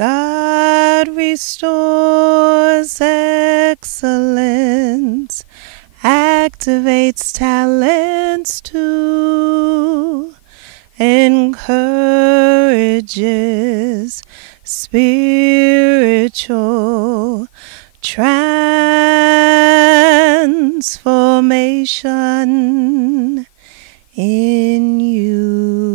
God restores excellence, activates talents too, encourages spiritual transformation in you.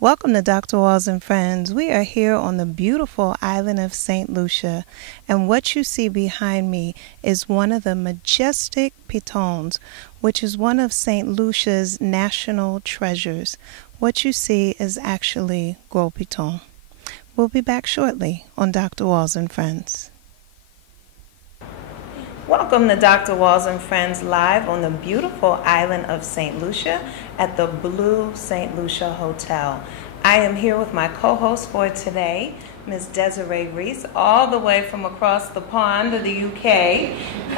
Welcome to Dr. Walls and Friends. We are here on the beautiful island of St. Lucia, and what you see behind me is one of the majestic Pitons, which is one of St. Lucia's national treasures. What you see is actually Gros Piton. We'll be back shortly on Dr. Walls and Friends. Welcome to Dr. Walls and Friends live on the beautiful island of St. Lucia at the Blue St. Lucia Hotel. I am here with my co-host for today, Ms. Desiree Reese, all the way from across the pond of the UK.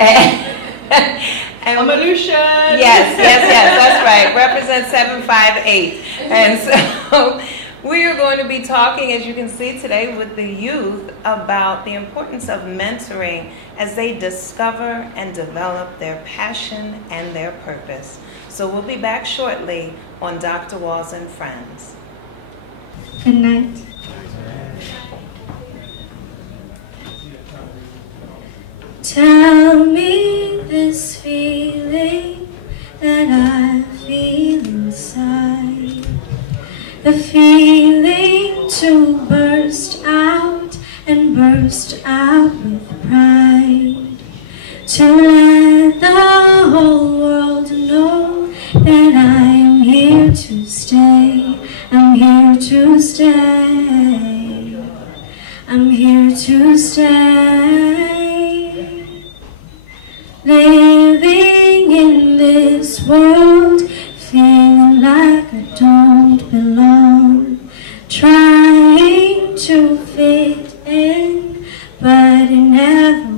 And I'm a Lucian. Yes, that's right. Represent 758. And so we are going to be talking, as you can see today, with the youth about the importance of mentoring as they discover and develop their passion and their purpose. So we'll be back shortly on Dr. Walls and Friends. Good night. Tell me this feeling that I feel inside, the feeling to burst out and burst out with pride, to let the whole world know that I am here to stay, I'm here to stay, I'm here to stay. Living in this world, feeling like I don't belong, trying to fit in, but it never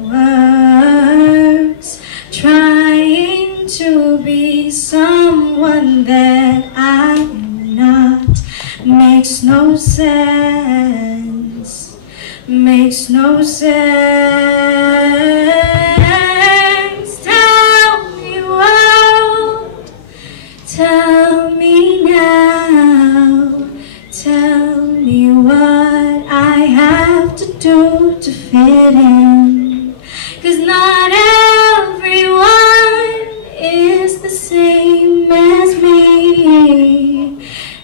works, trying to be someone that I am not, makes no sense, makes no sense. Tell me now, tell me what I have to do to fit in, 'cause not everyone is the same as me.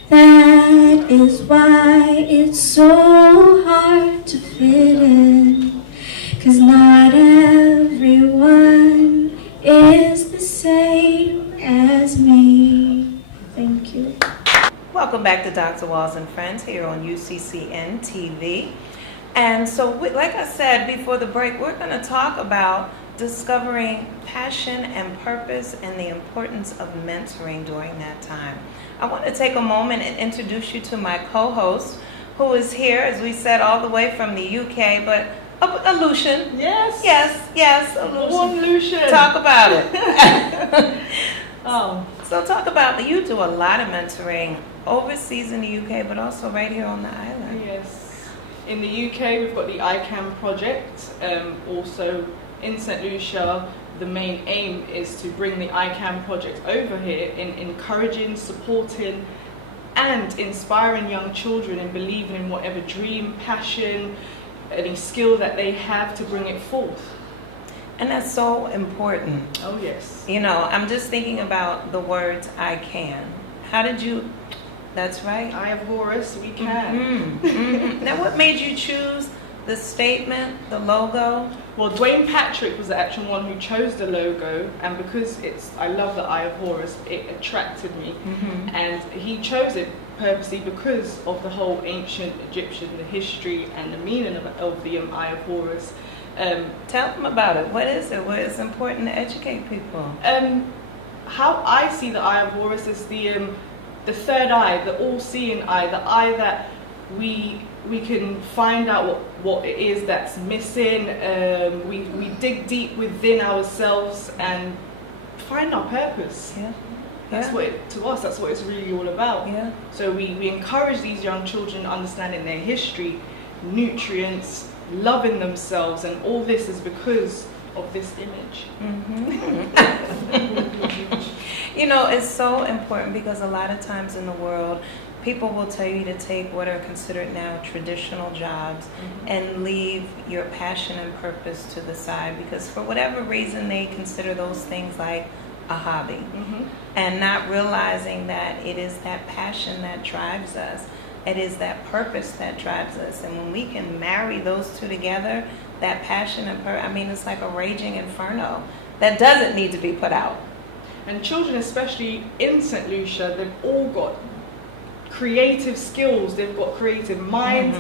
That is why it's so hard to fit in, 'cause not everyone is the same as me. Thank you. Welcome back to Dr. Walls and Friends here on UCCN TV. And so, like I said before the break, we're going to talk about discovering passion and purpose and the importance of mentoring during that time. I want to take a moment and introduce you to my co-host, who is here, as we said, all the way from the UK, but a Lucian. Yes. Yes, a Lucian. One Lucian. Talk about it. Oh. So talk about, you do a lot of mentoring overseas in the UK, but also right here on the island. Yes. In the UK, we've got the ICAM project. Also in St. Lucia, the main aim is to bring the ICAM project over here in encouraging, supporting, and inspiring young children and believing in whatever dream, passion, any skill that they have to bring it forth. And that's so important. Oh, yes. You know, I'm just thinking about the words I can. How did you, that's right. I have Horus, we can. Now, what made you choose the statement, the logo? Well, Dwayne Patrick was the actual one who chose the logo, and because I love the Eye of Horus, it attracted me. And he chose it purposely because of the whole ancient Egyptian, the history and the meaning of the Eye of Horus. Tell them about it. What is it? What is important to educate people? How I see the Eye of Horus is the third eye, the all-seeing eye, the eye that we can find out what it is that's missing. We dig deep within ourselves and find our purpose. Yeah. That's what to us, that's what it's really all about. Yeah. So we encourage these young children understanding their history, nutrients, loving themselves, and all this is because of this image. You know, it's so important because a lot of times in the world, people will tell you to take what are considered now traditional jobs and leave your passion and purpose to the side, because for whatever reason they consider those things like a hobby, and not realizing that it is that passion that drives us. It is that purpose that drives us. And when we can marry those two together, that passion and purpose, I mean, it's like a raging inferno that doesn't need to be put out. And children, especially in St. Lucia, they've all got creative skills, they've got creative minds,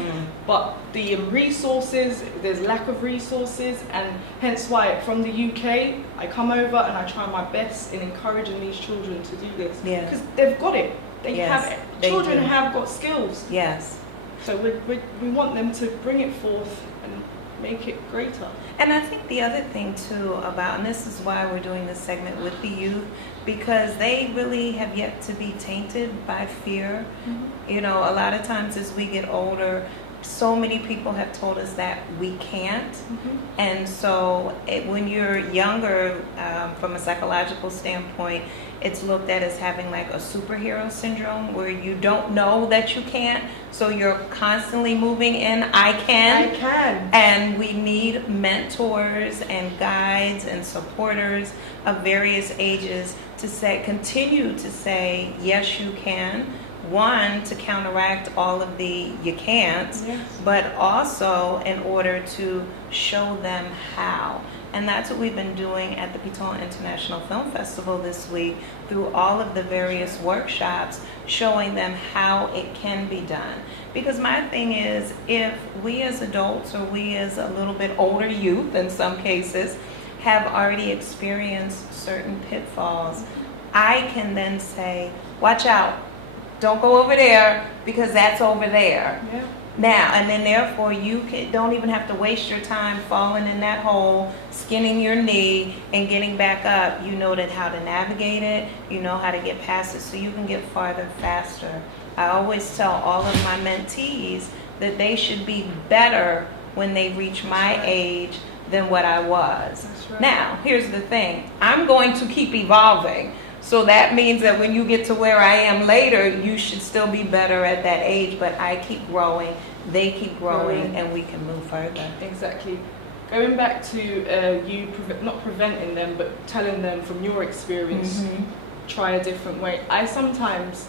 but the resources, there's lack of resources, and hence why from the UK I come over and I try my best in encouraging these children to do this, because they've got it, they have it. Children have got skills. Yes. So we want them to bring it forth and make it greater. And I think the other thing too about, and this is why we're doing this segment with the youth, because they really have yet to be tainted by fear. You know, a lot of times as we get older, so many people have told us that we can't. And so when you're younger, from a psychological standpoint, it's looked at as having like a superhero syndrome where you don't know that you can't, so you're constantly moving in I can. And we need mentors and guides and supporters of various ages to continue to say yes you can. One, to counteract all of the you can't, but also in order to show them how. And that's what we've been doing at the Piton International Film Festival this week through all of the various workshops, showing them how it can be done. Because my thing is, if we as adults, or we as a little bit older youth in some cases, have already experienced certain pitfalls, I can then say, watch out, don't go over there because that's over there. Now, and then therefore you don't even have to waste your time falling in that hole, skinning your knee, and getting back up. You know how to navigate it, you know how to get past it, so you can get farther faster. I always tell all of my mentees that they should be better when they reach my age than what I was. Now, here's the thing. I'm going to keep evolving. So that means that when you get to where I am later, you should still be better at that age, but I keep growing, they keep growing, and we can move further. Exactly. Going back to you not preventing them, but telling them from your experience, try a different way. I sometimes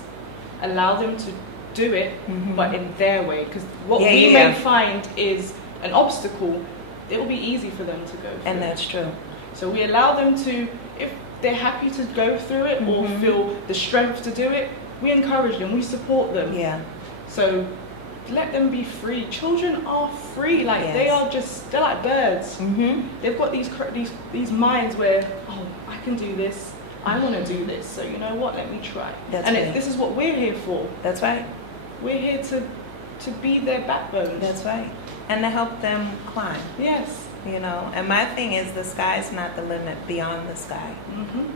allow them to do it, but in their way, because what we may find is an obstacle, it will be easy for them to go through. And that's true. So we allow them to, if they're happy to go through it or feel the strength to do it, we encourage them, we support them. So let them be free. Children are free, like they're like birds. They've got these minds where, oh, I can do this, I want to do this, so you know what, let me try. This is what we're here for. That's right. We're here to be their backbone. That's right. And to help them climb. Yes. You know, and my thing is, the sky's not the limit beyond the sky.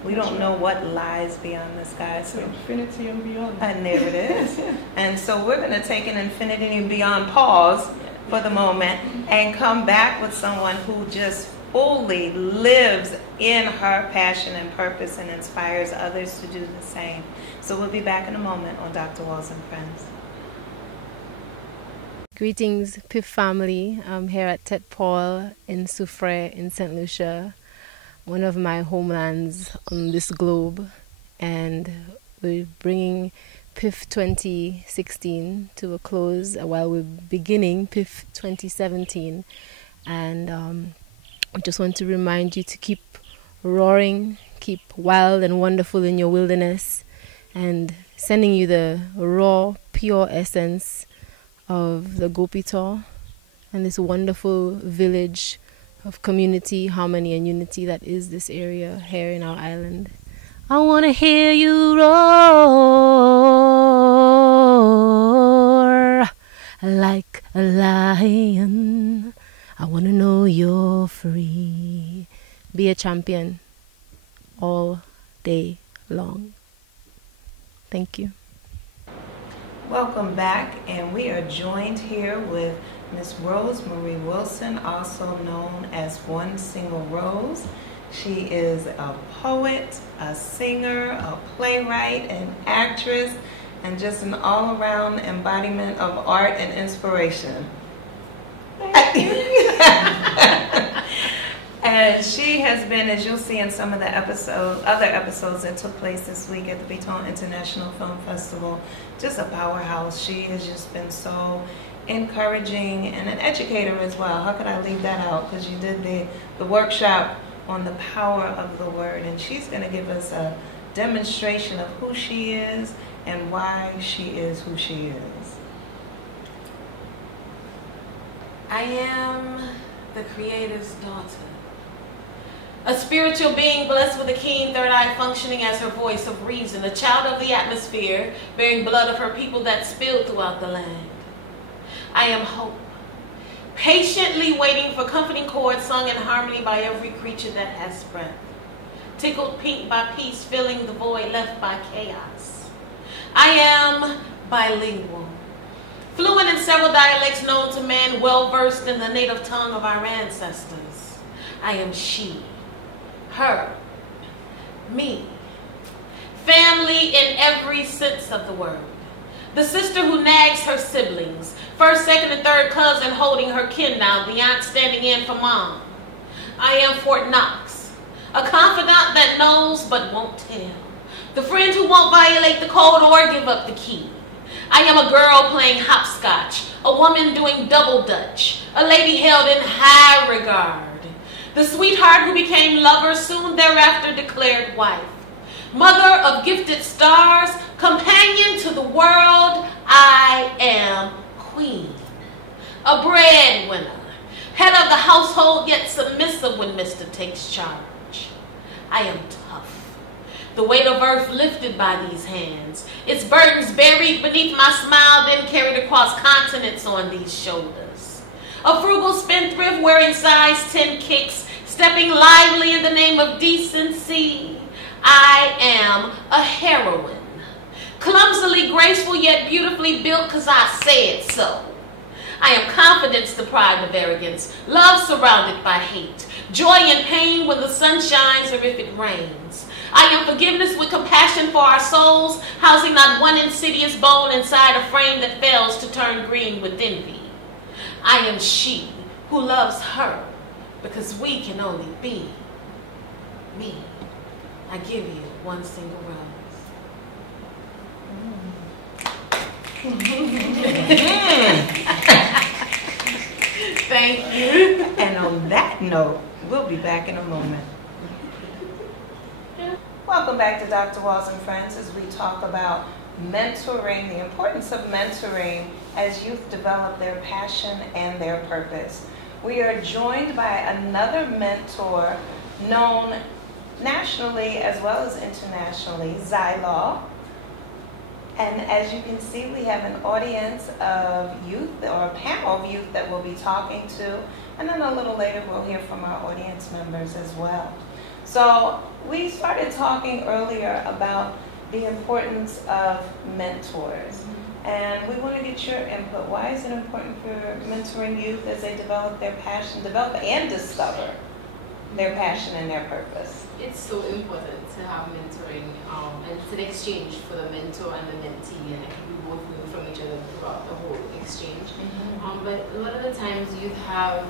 We don't know what lies beyond the sky. So infinity and beyond. And there it is. And so we're going to take an infinity and beyond pause for the moment and come back with someone who just fully lives in her passion and purpose and inspires others to do the same. So we'll be back in a moment on Dr. Walls and Friends. Greetings, PIFF family. I'm here at Tet Paul in Soufrière in St. Lucia, one of my homelands on this globe. And we're bringing PIFF 2016 to a close while we're beginning PIFF 2017. And I just want to remind you to keep roaring, keep wild and wonderful in your wilderness, and sending you the raw, pure essence of the Piton and this wonderful village of community, harmony and unity that is this area here in our island. I want to hear you roar like a lion. I want to know you're free. Be a champion all day long. Thank you. Welcome back, and we are joined here with Miss Rose Marie Wilson, also known as One Single Rose. She is a poet, a singer, a playwright, an actress, and just an all-around embodiment of art and inspiration. Thank you. And she has been, as you'll see in some of the other episodes that took place this week at the Piton International Film Festival, just a powerhouse. She has just been so encouraging and an educator as well. How could I leave that out? Because you did the workshop on the power of the word, and she's going to give us a demonstration of who she is and why she is who she is. I am the Creator's daughter. A spiritual being blessed with a keen third eye functioning as her voice of reason. A child of the atmosphere, bearing blood of her people that spilled throughout the land. I am hope. Patiently waiting for comforting chords sung in harmony by every creature that has breath. Tickled pink by peace, filling the void left by chaos. I am bilingual. Fluent in several dialects known to man, well versed in the native tongue of our ancestors. I am she. Her, me, family in every sense of the word. The sister who nags her siblings, first, second, and third cousin holding her kin now, the aunt standing in for mom. I am Fort Knox, a confidant that knows but won't tell. The friend who won't violate the code or give up the key. I am a girl playing hopscotch, a woman doing double dutch, a lady held in high regard. The sweetheart who became lover, soon thereafter declared wife. Mother of gifted stars, companion to the world, I am queen. A breadwinner, head of the household yet submissive when Mr. takes charge. I am tough. The weight of earth lifted by these hands, its burdens buried beneath my smile, then carried across continents on these shoulders. A frugal spendthrift wearing size 10 kicks, stepping lively in the name of decency. I am a heroine. Clumsily graceful yet beautifully built because I said so. I am confidence deprived of arrogance, love surrounded by hate, joy and pain when the sun shines or if it rains. I am forgiveness with compassion for our souls, housing not one insidious bone inside a frame that fails to turn green with envy. I am she who loves her because we can only be me. I give you one single rose. Thank you. And on that note, we'll be back in a moment. Welcome back to Dr. Walls and Friends as we talk about mentoring, the importance of mentoring as youth develop their passion and their purpose. We are joined by another mentor known nationally as well as internationally, Zylaw. And as you can see, we have an audience of youth, or a panel of youth that we'll be talking to. And then a little later, we'll hear from our audience members as well. So we started talking earlier about the importance of mentors. And we want to get your input. Why is it important for mentoring youth as they develop their passion, develop and discover their passion and their purpose? It's so important to have mentoring and it's an exchange for the mentor and the mentee, and I think we both learn from each other throughout the whole exchange. But a lot of the times youth have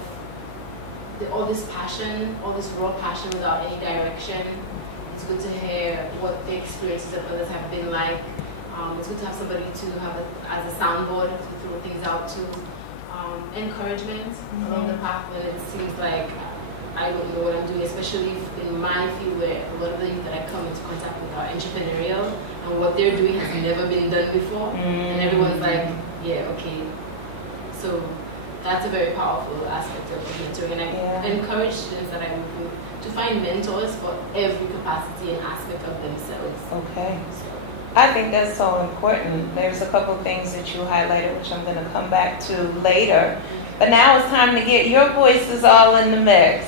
all this passion, all this raw passion without any direction. It's good to hear what the experiences of others have been like. It's good to have somebody to have as a soundboard to throw things out to. Encouragement along the path when it seems like I don't know what I'm doing, especially in my field where a lot of the youth that I come into contact with are entrepreneurial, and what they're doing has never been done before, and everyone's like, yeah, okay. So that's a very powerful aspect of mentoring, and I encourage students that I work with to find mentors for every capacity and aspect of themselves. Okay. I think that's so important. There's a couple things that you highlighted, which I'm going to come back to later. But now it's time to get your voices all in the mix.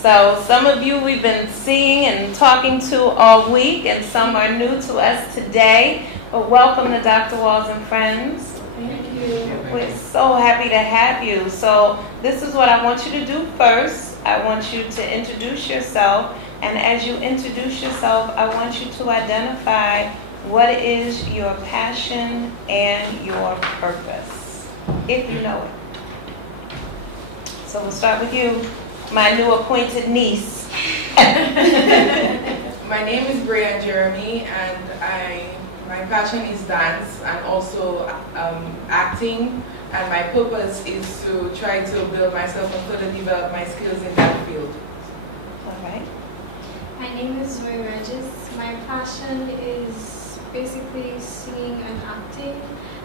So some of you we've been seeing and talking to all week, and some are new to us today. Well, welcome to Dr. Walls and Friends. Thank you. We're so happy to have you. So this is what I want you to do first. I want you to introduce yourself. And as you introduce yourself, I want you to identify what is your passion and your purpose, if you know it. So we'll start with you, my new appointed niece. My name is Brea Jeremy, and my passion is dance and also acting, and my purpose is to try to build myself and further develop my skills in that field. All right. My name is Zoe Regis. My passion is basically singing and acting.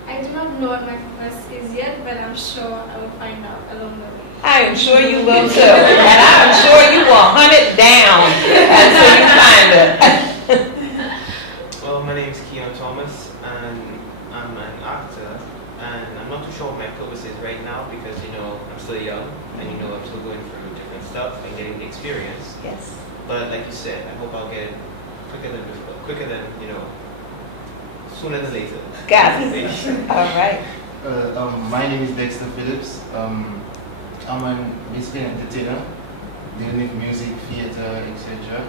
I do not know what my purpose is yet, but I'm sure I will find out along the way. I am sure you will too, and I'm sure you will hunt it down until you find it. Well, my name is Keon Thomas, and I'm an actor, and I'm not too sure what my purpose is right now because, you know, I'm still young, and, you know, I'm still going through different stuff and getting the experience. Yes. But like you said, I hope I'll get it quicker than, you know, sooner than later. Got it. All right. My name is Dexter Phillips. I'm basically an entertainer, dealing with music, theater, etc.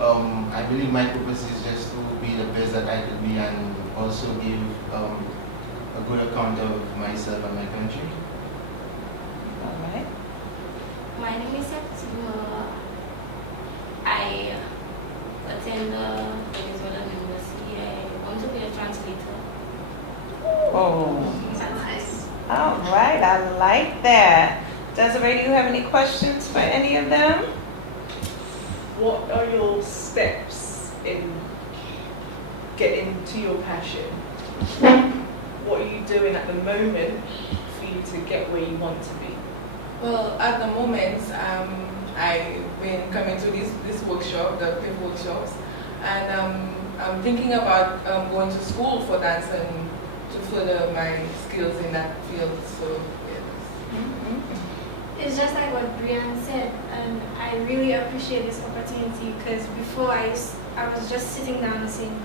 I believe my purpose is just to be the best that I could be and also give a good account of myself and my country. All right. My name is Septima. I attend Venezuelan University. I want to be a translator. Oh. That's nice. All right. I like that. Desiree, do you have any questions for any of them? What are your steps in getting to your passion? What are you doing at the moment for you to get where you want to be? Well, at the moment, I've been coming to this workshop, the PIFF workshops, and I'm thinking about going to school for dance and to further my skills in that field. So, yes. It's just like what Brian said, and I really appreciate this opportunity because before I was just sitting down and saying,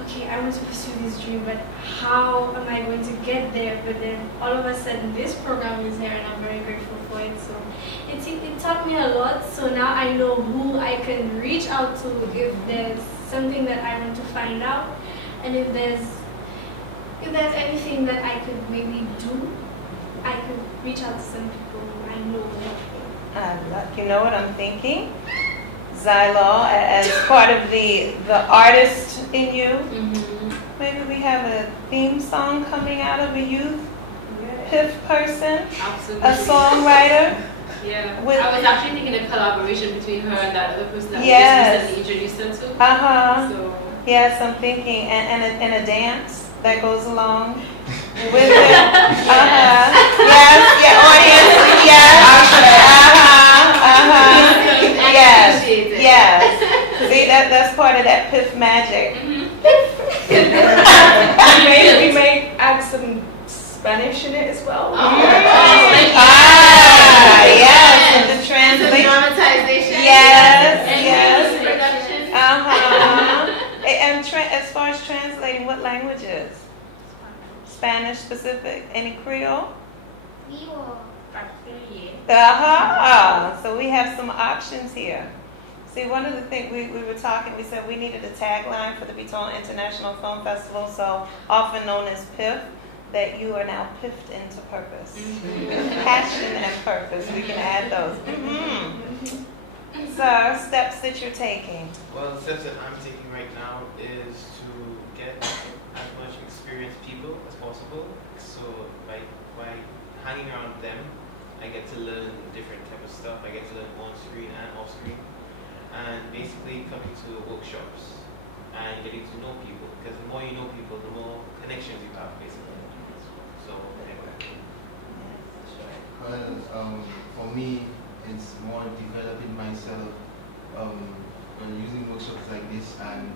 okay, I want to pursue this dream, but how am I going to get there? But then all of a sudden this program is here and I'm very grateful for it. So it taught me a lot, so now I know who I can reach out to if there's something that I want to find out, and if there's anything that I could maybe do, I could reach out to some people who I know will help me. You know what I'm thinking? Xylo, as part of the artist in you, maybe we have a theme song coming out of a youth PIFF person, Absolutely. a songwriter. Yeah. With, I was actually thinking a collaboration between her and that other person that we yes. just recently introduced her to. So, yes, I'm thinking, and a dance that goes along with it. Yes, yeah, audience, yes. Yes. See, that's part of that PIFF magic. We may add some Spanish in it as well. Yes, and the translation. Monetization. Yes. Production. And as far as translating, what languages? Spanish specific? Any Creole? So we have some options here. See, one of the things we were talking, we said we needed a tagline for the Piton International Film Festival, so often known as PIFF, that you are now piffed into purpose. Passion and purpose, we can add those. So, steps that you're taking. Well, the steps that I'm taking right now is to get as much experienced people as possible. So by hanging around them, I get to learn different type of stuff. I get to learn on screen and off screen. And basically coming to workshops and getting to know people, because the more you know people, the more connections you have, basically. So anyway. Well, for me, it's more developing myself, using workshops like this and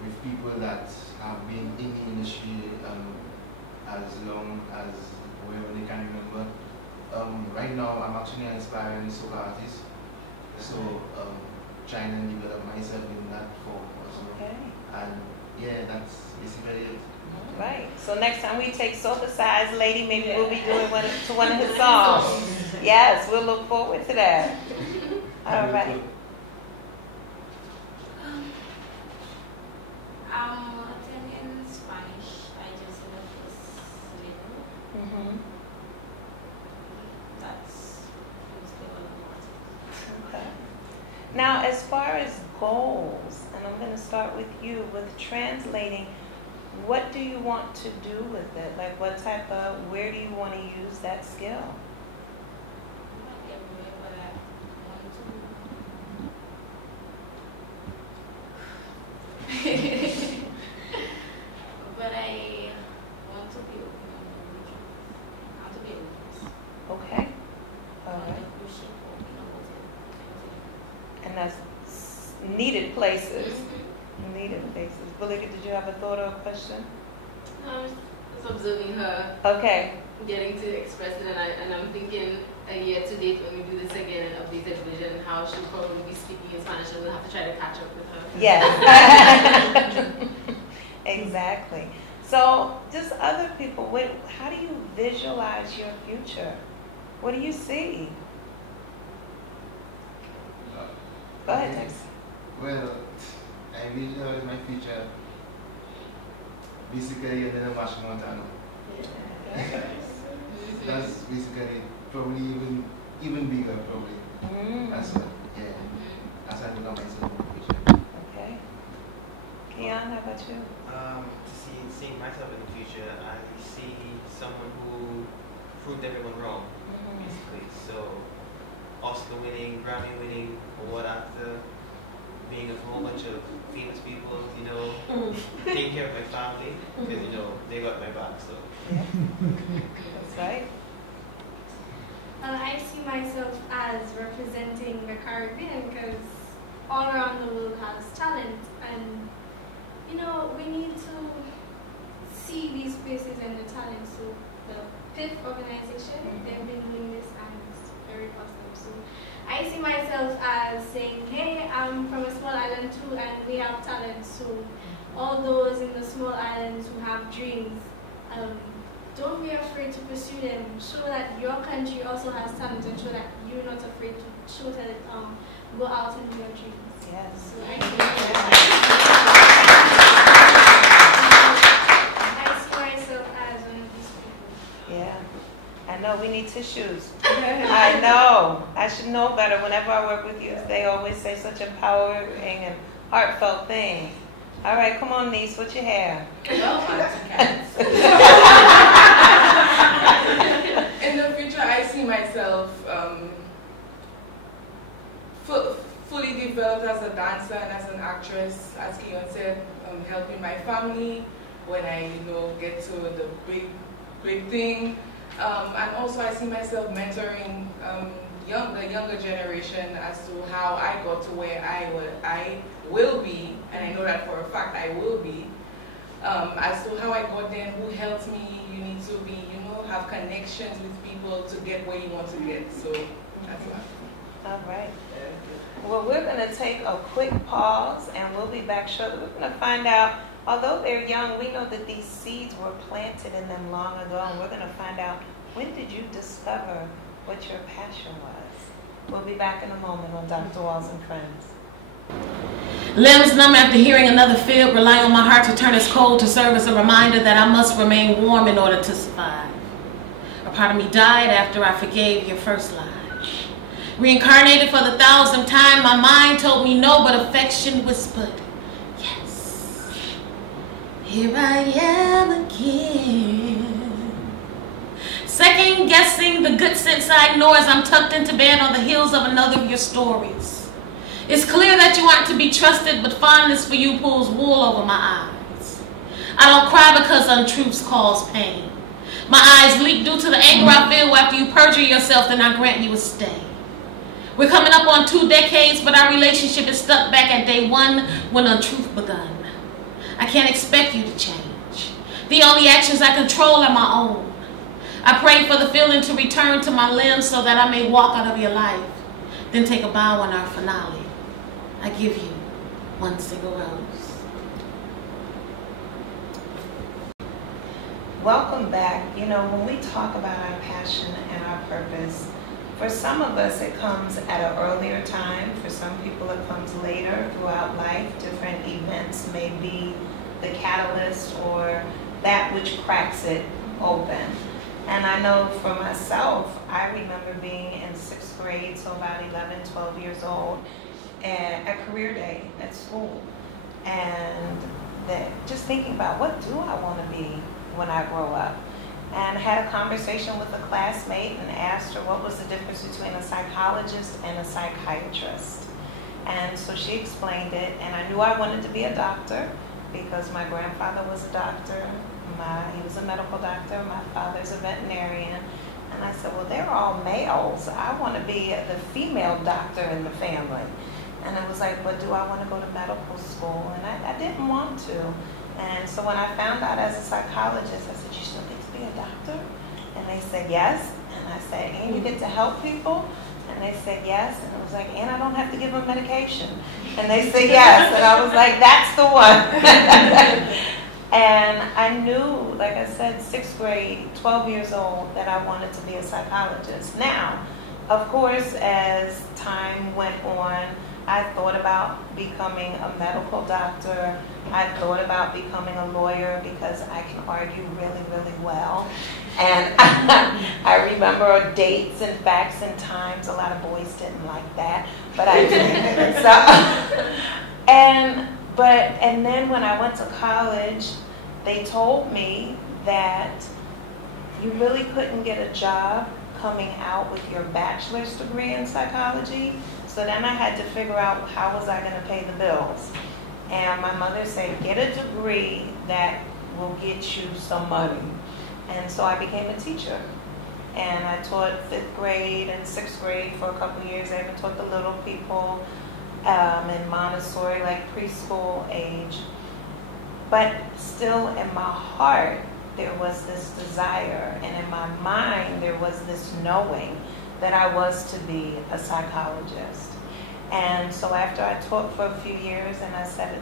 with people that have been in the industry as long as wherever they can remember. Right now, I'm actually an aspiring soca artist, so trying to develop myself in that form also. Okay. And yeah, that's basically it. Right. So next time we take Sofa-Sized Lady, maybe we'll be doing one to one of his songs. Yes, we'll look forward to that. All right. I'm attending Spanish. I just love this little. That's Okay. Now, as far as goals, and I'm going to start with you with translating. What do you want to do with it? Like, what type of, where do you want to use that skill? But I want to be open. I want to be open. Okay. All right. And that's needed places. Needed places. Balika, did you have a thought or a question? No, I was just observing her. Okay. Getting to express it, and I'm thinking a year to date when we do this again and update the vision, how she'll probably be speaking in Spanish, and we'll have to try to catch up with her. Yes. Exactly. So, just other people, how do you visualize your future? What do you see? Go ahead, Tex. Well, I visualize my future basically in the Mash Montana. That's basically probably even bigger probably. That's what, yeah. That's what I look at myself in the future. Okay. Keon, how about you? Seeing myself in the future, I see someone who proved everyone wrong, basically. So, Oscar winning, Grammy winning, award after, being with a whole bunch of famous people, you know, taking care of my family, because, you know, they got my back, so. Yeah. That's right. I see myself as representing the Caribbean because all around the world has talent, and you know, we need to see these places and the talent. So the PIFF organization, they've been doing this and it's very awesome. So I see myself as saying, hey, I'm from a small island too and we have talent. So all those in the small islands who have dreams, don't be afraid to pursue them. Show that your country also has talent and show that you're not afraid to show that go out and do your dreams. Yes. So I see myself as one of these people. Yeah. I know we need tissues. I know. I should know better. Whenever I work with youth, they always say such empowering and heartfelt things. All right, come on, niece. What you have? In the future, I see myself fully developed as a dancer and as an actress. As Keon said, helping my family when I, get to the big thing. And also, I see myself mentoring the younger generation as to how I got to where I will be, and I know that for a fact I will be. As to how I got there and who helped me, you need to be, have connections with people to get where you want to get. So that's why. All right. Well, we're going to take a quick pause and we'll be back shortly. We're going to find out, although they're young, we know that these seeds were planted in them long ago, and we're going to find out, when did you discover what your passion was? We'll be back in a moment on Dr. Walls and Friends. Limbs numb after hearing another field, rely on my heart to turn as cold to serve as a reminder that I must remain warm in order to survive. A part of me died after I forgave your first lie. Reincarnated for the 1,000th time, my mind told me no, but affection whispered, yes. Here I am again. Second guessing the good sense I ignore as I'm tucked into bed on the heels of another of your stories. It's clear that you aren't to be trusted, but fondness for you pulls wool over my eyes. I don't cry because untruths cause pain. My eyes leak due to the anger I feel after you perjure yourself, then I grant you a stay. We're coming up on 2 decades, but our relationship is stuck back at day 1 when untruth begun. I can't expect you to change. The only actions I control are my own. I pray for the feeling to return to my limbs so that I may walk out of your life, then take a bow on our finale. I give you one single rose. welcome back. You know, when we talk about our passion and our purpose, for some of us it comes at an earlier time. For some people it comes later throughout life. Different events may be the catalyst or that which cracks it open. And I know for myself, I remember being in 6th grade, so about 11, 12 years old, at career day at school. And just thinking about, what do I want to be when I grow up? And I had a conversation with a classmate and asked her what was the difference between a psychologist and a psychiatrist. And so she explained it, and I knew I wanted to be a doctor because my grandfather was a doctor. He was a medical doctor. My father's a veterinarian. And I said, well, they're all males. I want to be the female doctor in the family. And it was like, but do I want to go to medical school? And I didn't want to. And so when I found out as a psychologist, I said, you still get to be a doctor? And they said, yes. And I said, and you get to help people? And they said, yes. And it was like, and I don't have to give them medication. And they said, yes. And I was like, that's the one. And I knew, like I said, 6th grade, 12 years old, that I wanted to be a psychologist. Now, of course, as time went on, I thought about becoming a medical doctor. I thought about becoming a lawyer because I can argue really, really well. And I remember dates and facts and times. A lot of boys didn't like that, but I did. And then when I went to college, they told me that you really couldn't get a job coming out with your bachelor's degree in psychology. So then I had to figure out how was I going to pay the bills. And my mother said, get a degree that will get you some money. And so I became a teacher. And I taught 5th grade and 6th grade for a couple of years. I even taught the little people in Montessori, like preschool age. But still in my heart, there was this desire. And in my mind, there was this knowing that I was to be a psychologist. And so after I taught for a few years, and I said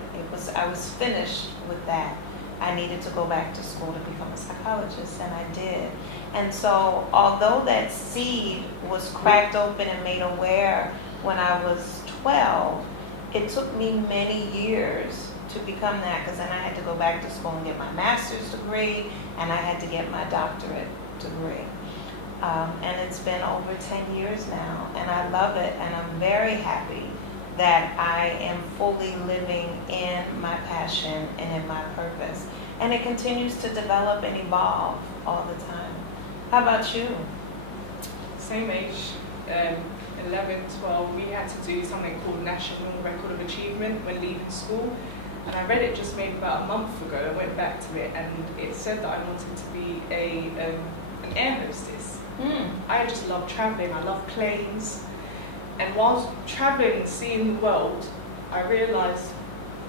I was finished with that, I needed to go back to school to become a psychologist, and I did. And so although that seed was cracked open and made aware when I was 12, it took me many years to become that, because then I had to go back to school and get my master's degree, and I had to get my doctorate degree. And it's been over 10 years now, and I love it, and I'm very happy that I am fully living in my passion and in my purpose. And it continues to develop and evolve all the time. How about you? Same age, 11, 12, we had to do something called National Record of Achievement when leaving school. And I read it just maybe about a month ago. I went back to it, and it said that I wanted to be an air hostess. I just love traveling. I love planes. And whilst traveling and seeing the world, I realized,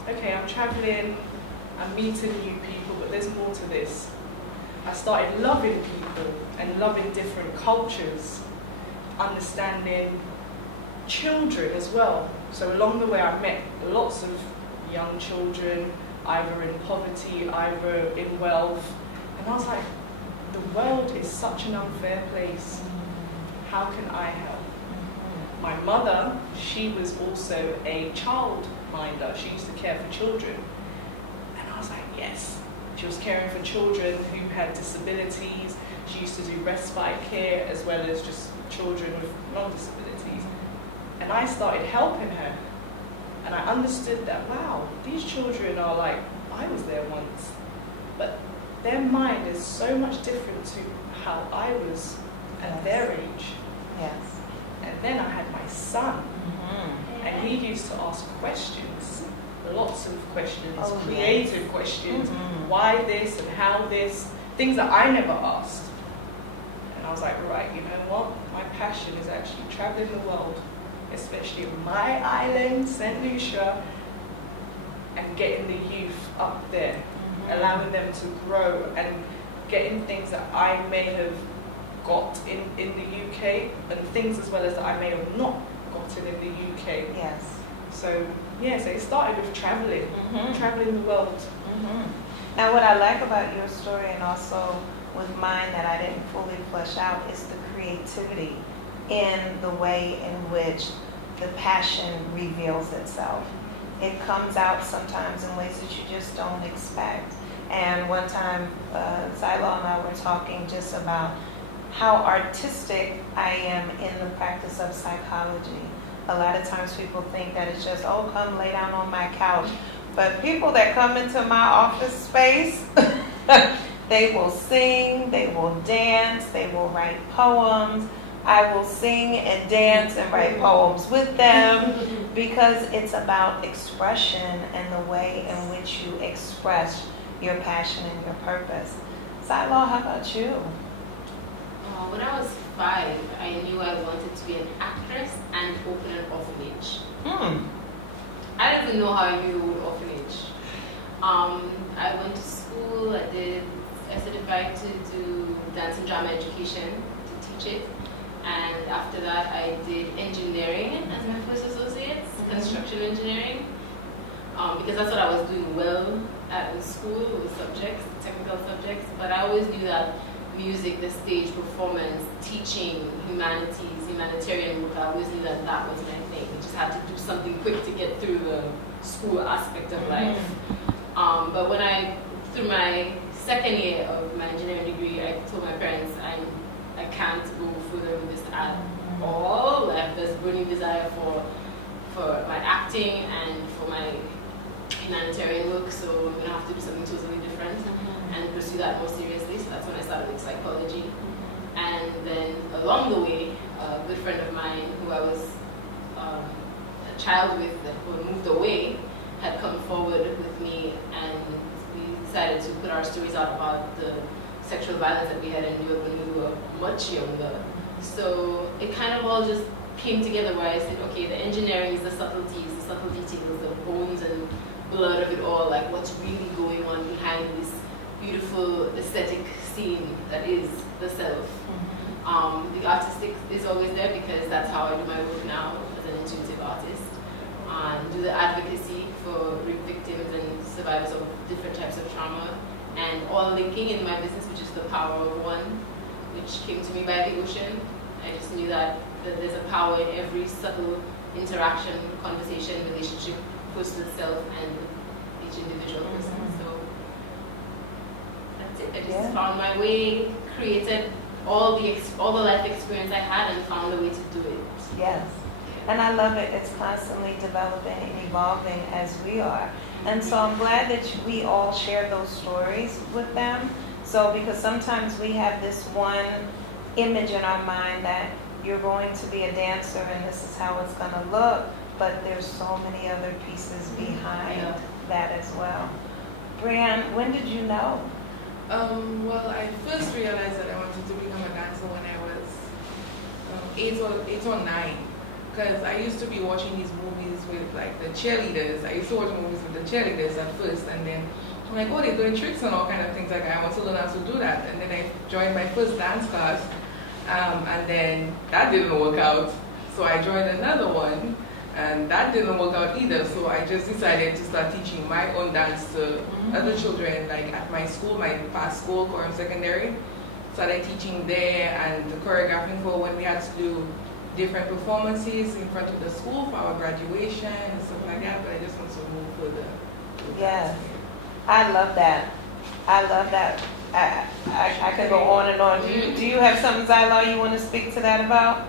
okay, I'm traveling, I'm meeting new people, but there's more to this. I started loving people and loving different cultures, understanding children as well. So along the way, I met lots of young children, either in poverty, either in wealth. And I was like, the world is such an unfair place. How can I help? My mother, she was also a childminder. She used to care for children. And I was like, yes. She was caring for children who had disabilities. She used to do respite care as well as just children with non-disabilities. And I started helping her. And I understood that, wow, these children are like, I was there once. But their mind is so much different to how I was at their age. Yes. And then I had my son. And he used to ask questions, lots of questions, creative questions. Why this and how this, things that I never asked. And I was like, right, you know what? My passion is actually traveling the world, especially my island, St. Lucia, and getting the youth up there, allowing them to grow and getting things that I may have got in the UK and things as well as that I may have not gotten in the UK. Yes. So, yeah, so it started with traveling, traveling the world. And what I like about your story and also with mine that I didn't fully flesh out is the creativity in the way in which the passion reveals itself. It comes out sometimes in ways that you just don't expect. And one time, Zyla and I were talking just about how artistic I am in the practice of psychology. A lot of times people think that it's just, oh, come lay down on my couch. But people that come into my office space, they will sing, they will dance, they will write poems. I will sing and dance and write poems with them because it's about expression and the way in which you express your passion and your purpose. Zyla, how about you? When I was 5, I knew I wanted to be an actress and open an orphanage. I don't even know how I knew the word orphanage. I went to school, I certified to do dance and drama education, to teach it. And after that, I did engineering as my first associate, construction engineering, because that's what I was doing well at in school with subjects, technical subjects. But I always knew that music, the stage performance, teaching, humanities, humanitarian work, I always knew that that was my thing. I just had to do something quick to get through the school aspect of life. But when through my second year of my engineering degree, I told my parents I can't go further with this at all. I have this burning desire for my acting and for my humanitarian work, so I'm going to have to do something totally different and pursue that more seriously. So that's when I started with psychology. And then along the way, a good friend of mine who I was a child with who moved away had come forward with me, and we decided to put our stories out about the sexual violence that we had endured when we were much younger. So it kind of all just came together where I said, okay, the engineering is the subtleties, the subtle details, the bones and blood of it all, like what's really going on behind this beautiful aesthetic scene that is the self. The artistic is always there because that's how I do my work now as an intuitive artist. And do the advocacy for rape victims and survivors of different types of trauma, and all linking in my business, which is the power of one, which came to me by the ocean. I just knew that there's a power in every subtle interaction, conversation, relationship, close to the self and each individual person. So that's it. I just found my way, created all the life experience I had, and found a way to do it. Yes. And I love it. It's constantly developing and evolving as we are. And so I'm glad that we all share those stories with them. So because sometimes we have this one image in our mind that you're going to be a dancer and this is how it's going to look, but there's so many other pieces behind that as well. Brianne, when did you know? Well, I first realized that I wanted to become a dancer when I was 8 or 9. Because I used to be watching these movies with like the cheerleaders. I used to watch movies with the cheerleaders at first, and then I'm like, oh, they're doing tricks and all kind of things like that. I want to learn how to do that. And then I joined my first dance class, and then that didn't work out. So I joined another one, and that didn't work out either. So I just decided to start teaching my own dance to other children, like at my school, my past school, Coram Secondary. Started teaching there and the choreographing for when we had to do different performances in front of the school for our graduation and stuff like that, but I just want to move further. Yes, I love that. I love that. I could go on and on. Do you have something, Zyla, you want to speak to that about?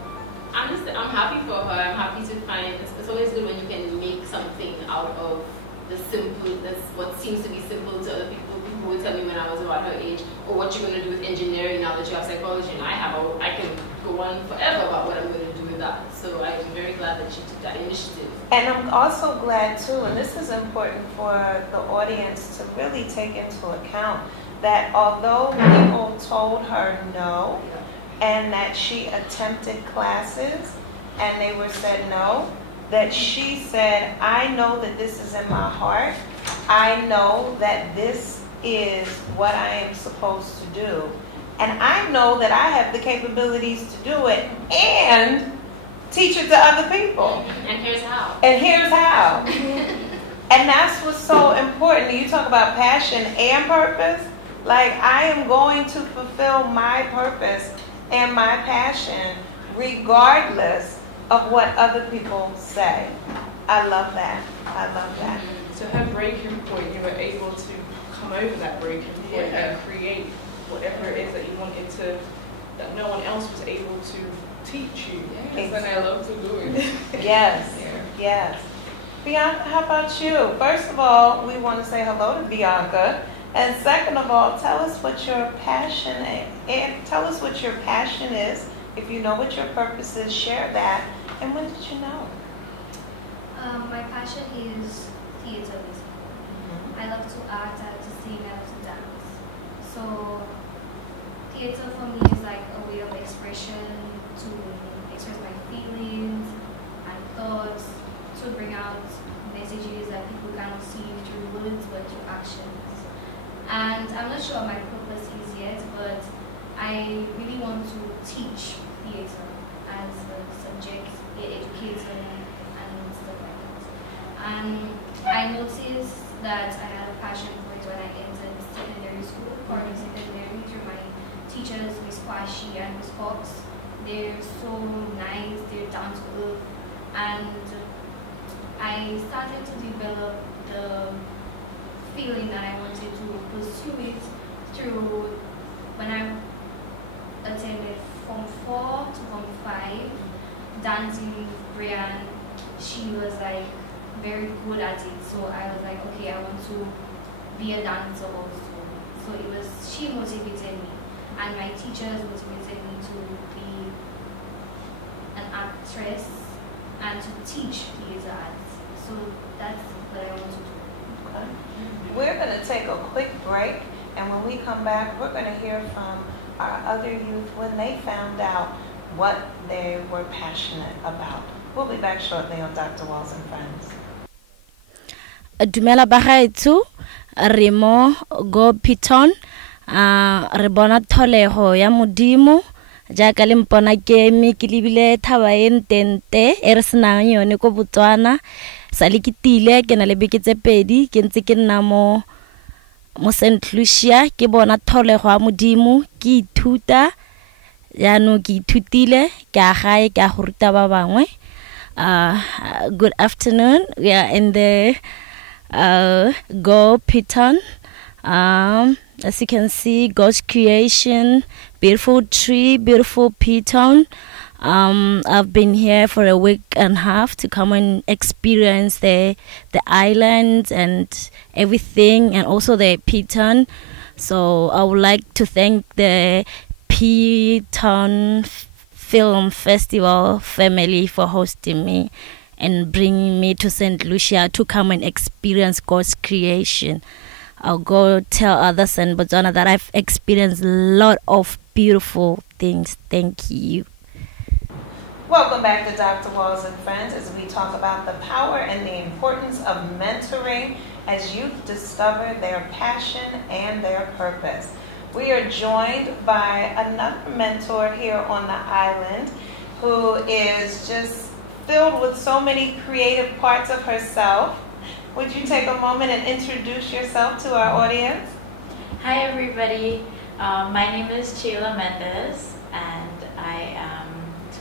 I'm happy for her. I'm happy to find, it's always good when you can make something out of the simple, that's what seems to be simple to other people. People would tell me when I was about her age, or what you're going to do with engineering now that you have psychology, and I can go on forever about what I'm going to do with that. So I'm very glad that she took that initiative. And I'm also glad too, and this is important for the audience to really take into account, that although people told her no, and that she attempted classes and they were said no, that she said, I know that this is in my heart. I know that this is what I am supposed to do. And I know that I have the capabilities to do it and teach it to other people. And here's how. And here's how. And that's what's so important. You talk about passion and purpose. Like, I am going to fulfill my purpose and my passion regardless of what other people say. I love that. I love that. So her breaking point, you were able to come over that breaking point and create whatever it is that you wanted to, that no one else was able to teach you. Yes, and I love to do it. Yes, yes. Bianca, how about you? First of all, we want to say hello to Bianca. And second of all, tell us what your passion is. If you know what your purpose is, share that. And when did you know? My passion is theater, basically. I love to act, I love to sing, I love to dance. So theater for me is like a way of expression, to express my feelings and thoughts, to bring out messages that people cannot see through words but through actions. And I'm not sure what my purpose is yet, but I really want to teach theater as a subject, educator, and stuff like that. And I noticed that I had a passion for it when I entered secondary school, Corning Secondary, through my teachers, Miss Kwashi and Miss Fox. They're so nice, they're down to earth, and I started to develop the feeling that I wanted to pursue it through when I attended Form 4 to Form 5, dancing with Brian. She was like very good at it, so I was like, okay, I want to be a dancer also. So it was, she motivated me, and my teachers motivated me to be an actress and to teach theater arts. So that's what I want to do. Okay. We're going to take a quick break, and when we come back, we're going to hear from our other youth when they found out what they were passionate about. We'll be back shortly on Dr. Walls and Friends. Dumela bagaetso re mo go Piton re bona tholego ya modimo jaaka le mpona ke me ke libile thaba entente e re senang yone ko Botswana sa le ke tile ke na le beke tse pedi ke ntse ke nna mo St. Lucia ke bona tholego ya modimo ke ithuta ya no ke ithutile ke a gae ke a go ruta ba bangwe. Good afternoon. We are in the Go Piton. As you can see, God's creation, beautiful tree, beautiful Piton. I've been here for a week and a half to come and experience the island and everything, and also the Piton. So I would like to thank the Piton Film Festival family for hosting me and bringing me to St. Lucia to come and experience God's creation. I'll go tell others in Botswana that I've experienced a lot of beautiful things. Thank you. Welcome back to Dr. Walls and Friends as we talk about the power and the importance of mentoring as youth discover their passion and their purpose. We are joined by another mentor here on the island who is just filled with so many creative parts of herself. Would you take a moment and introduce yourself to our audience? Hi everybody, my name is Sheila Mendes and I am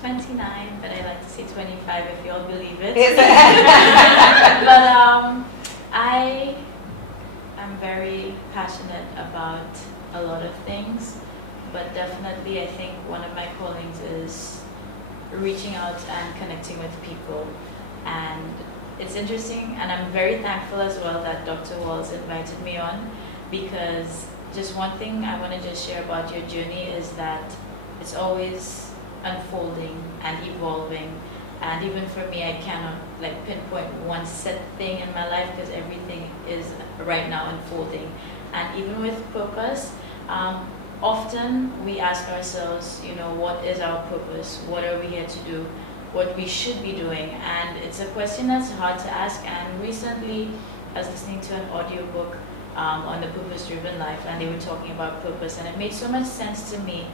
29, but I like to say 25 if you all believe it. But I am very passionate about a lot of things, but definitely I think one of my callings is reaching out and connecting with people. And it's interesting, and I'm very thankful as well that Dr. Walls invited me on, because just one thing I want to just share about your journey is that it's always unfolding and evolving. And even for me, I cannot like pinpoint one set thing in my life because everything is right now unfolding. And even with purpose, often we ask ourselves, you know, what is our purpose? What are we here to do? What we should be doing? And it's a question that's hard to ask. And recently, I was listening to an audiobook on the purpose-driven life, and they were talking about purpose, and it made so much sense to me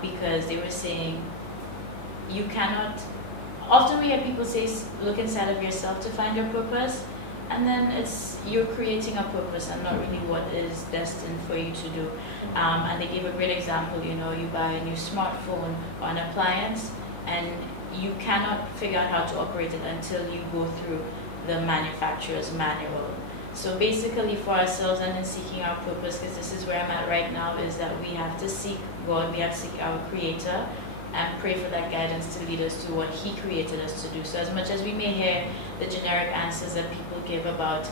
because they were saying you cannot. Often we hear people say, look inside of yourself to find your purpose, And then you're creating a purpose and not really what is destined for you to do. And they gave a great example, you buy a new smartphone or an appliance, and you cannot figure out how to operate it until you go through the manufacturer's manual. So basically for ourselves and in seeking our purpose, because this is where I'm at right now, is that we have to seek God, we have to seek our Creator, and pray for that guidance to lead us to what He created us to do. So as much as we may hear the generic answers that people give about,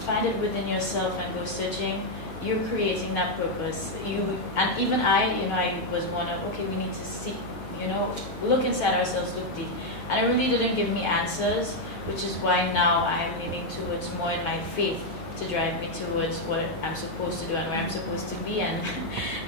find it within yourself and go searching, you're creating that purpose. And even I was one of, okay, we need to seek, look inside ourselves, look deep. And it really didn't give me answers, which is why now I'm leaning towards more in my faith to drive me towards what I'm supposed to do and where I'm supposed to be. And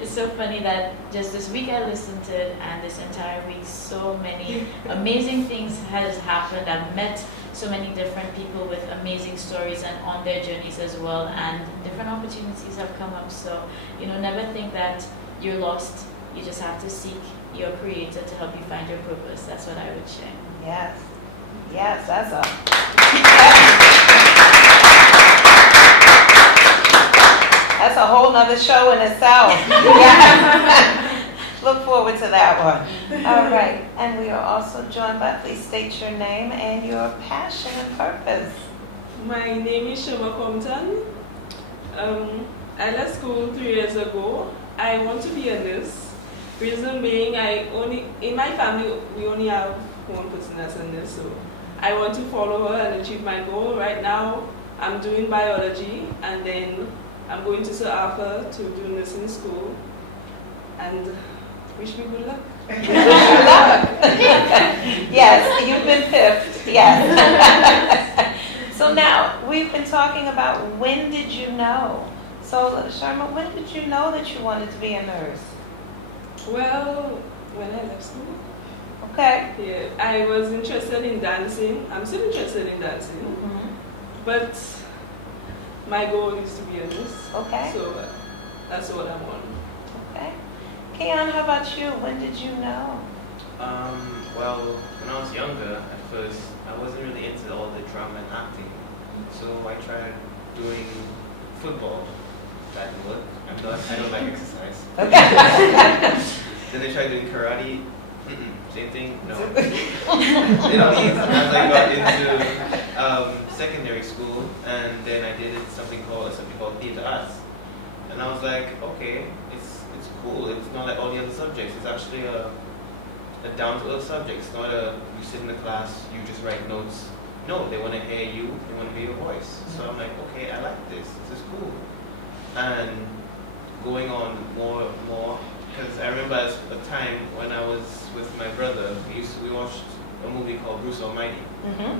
it's so funny that just this week I listened to it, and this entire week so many amazing things has happened. I've met so many different people with amazing stories and on their journeys as well, and different opportunities have come up. So, never think that you're lost. You just have to seek your Creator to help you find your purpose. That's what I would share. Yes. Yes, that's a whole nother show in itself. Look forward to that one. All right. And we are also joined by, please state your name and your passion and purpose. My name is Shema Compton. I left school 3 years ago. I want to be a nurse. Reason being, in my family, we only have one person that's a nurse, so I want to follow her and achieve my goal. Right now, I'm doing biology, and then I'm going to South Africa to do nursing school. And wish me good luck. Yes, you've been piffed. Yes. So now, we've been talking about when did you know? So, Sharma, when did you know that you wanted to be a nurse? Well, when I left school. Okay. Yeah, I was interested in dancing. I'm still interested in dancing. Mm-hmm. But my goal is to be a nurse. Okay. So that's what I want. Okay. Keon, how about you? When did you know? Well, when I was younger, at first, I wasn't really into all the drama and acting. So I tried doing football. That didn't work. I don't like exercise. Okay. Then I tried doing karate. Same thing? No. As I got into secondary school, and then I did something called theater arts. And I was like, okay, it's cool. It's not like all the other subjects. It's actually a down-to-earth subject. It's not you sit in the class, you just write notes. No, they want to hear you. They want to hear your voice. So I'm like, okay, I like this. This is cool. And going on more, because I remember a time when I was with my brother, we watched a movie called Bruce Almighty,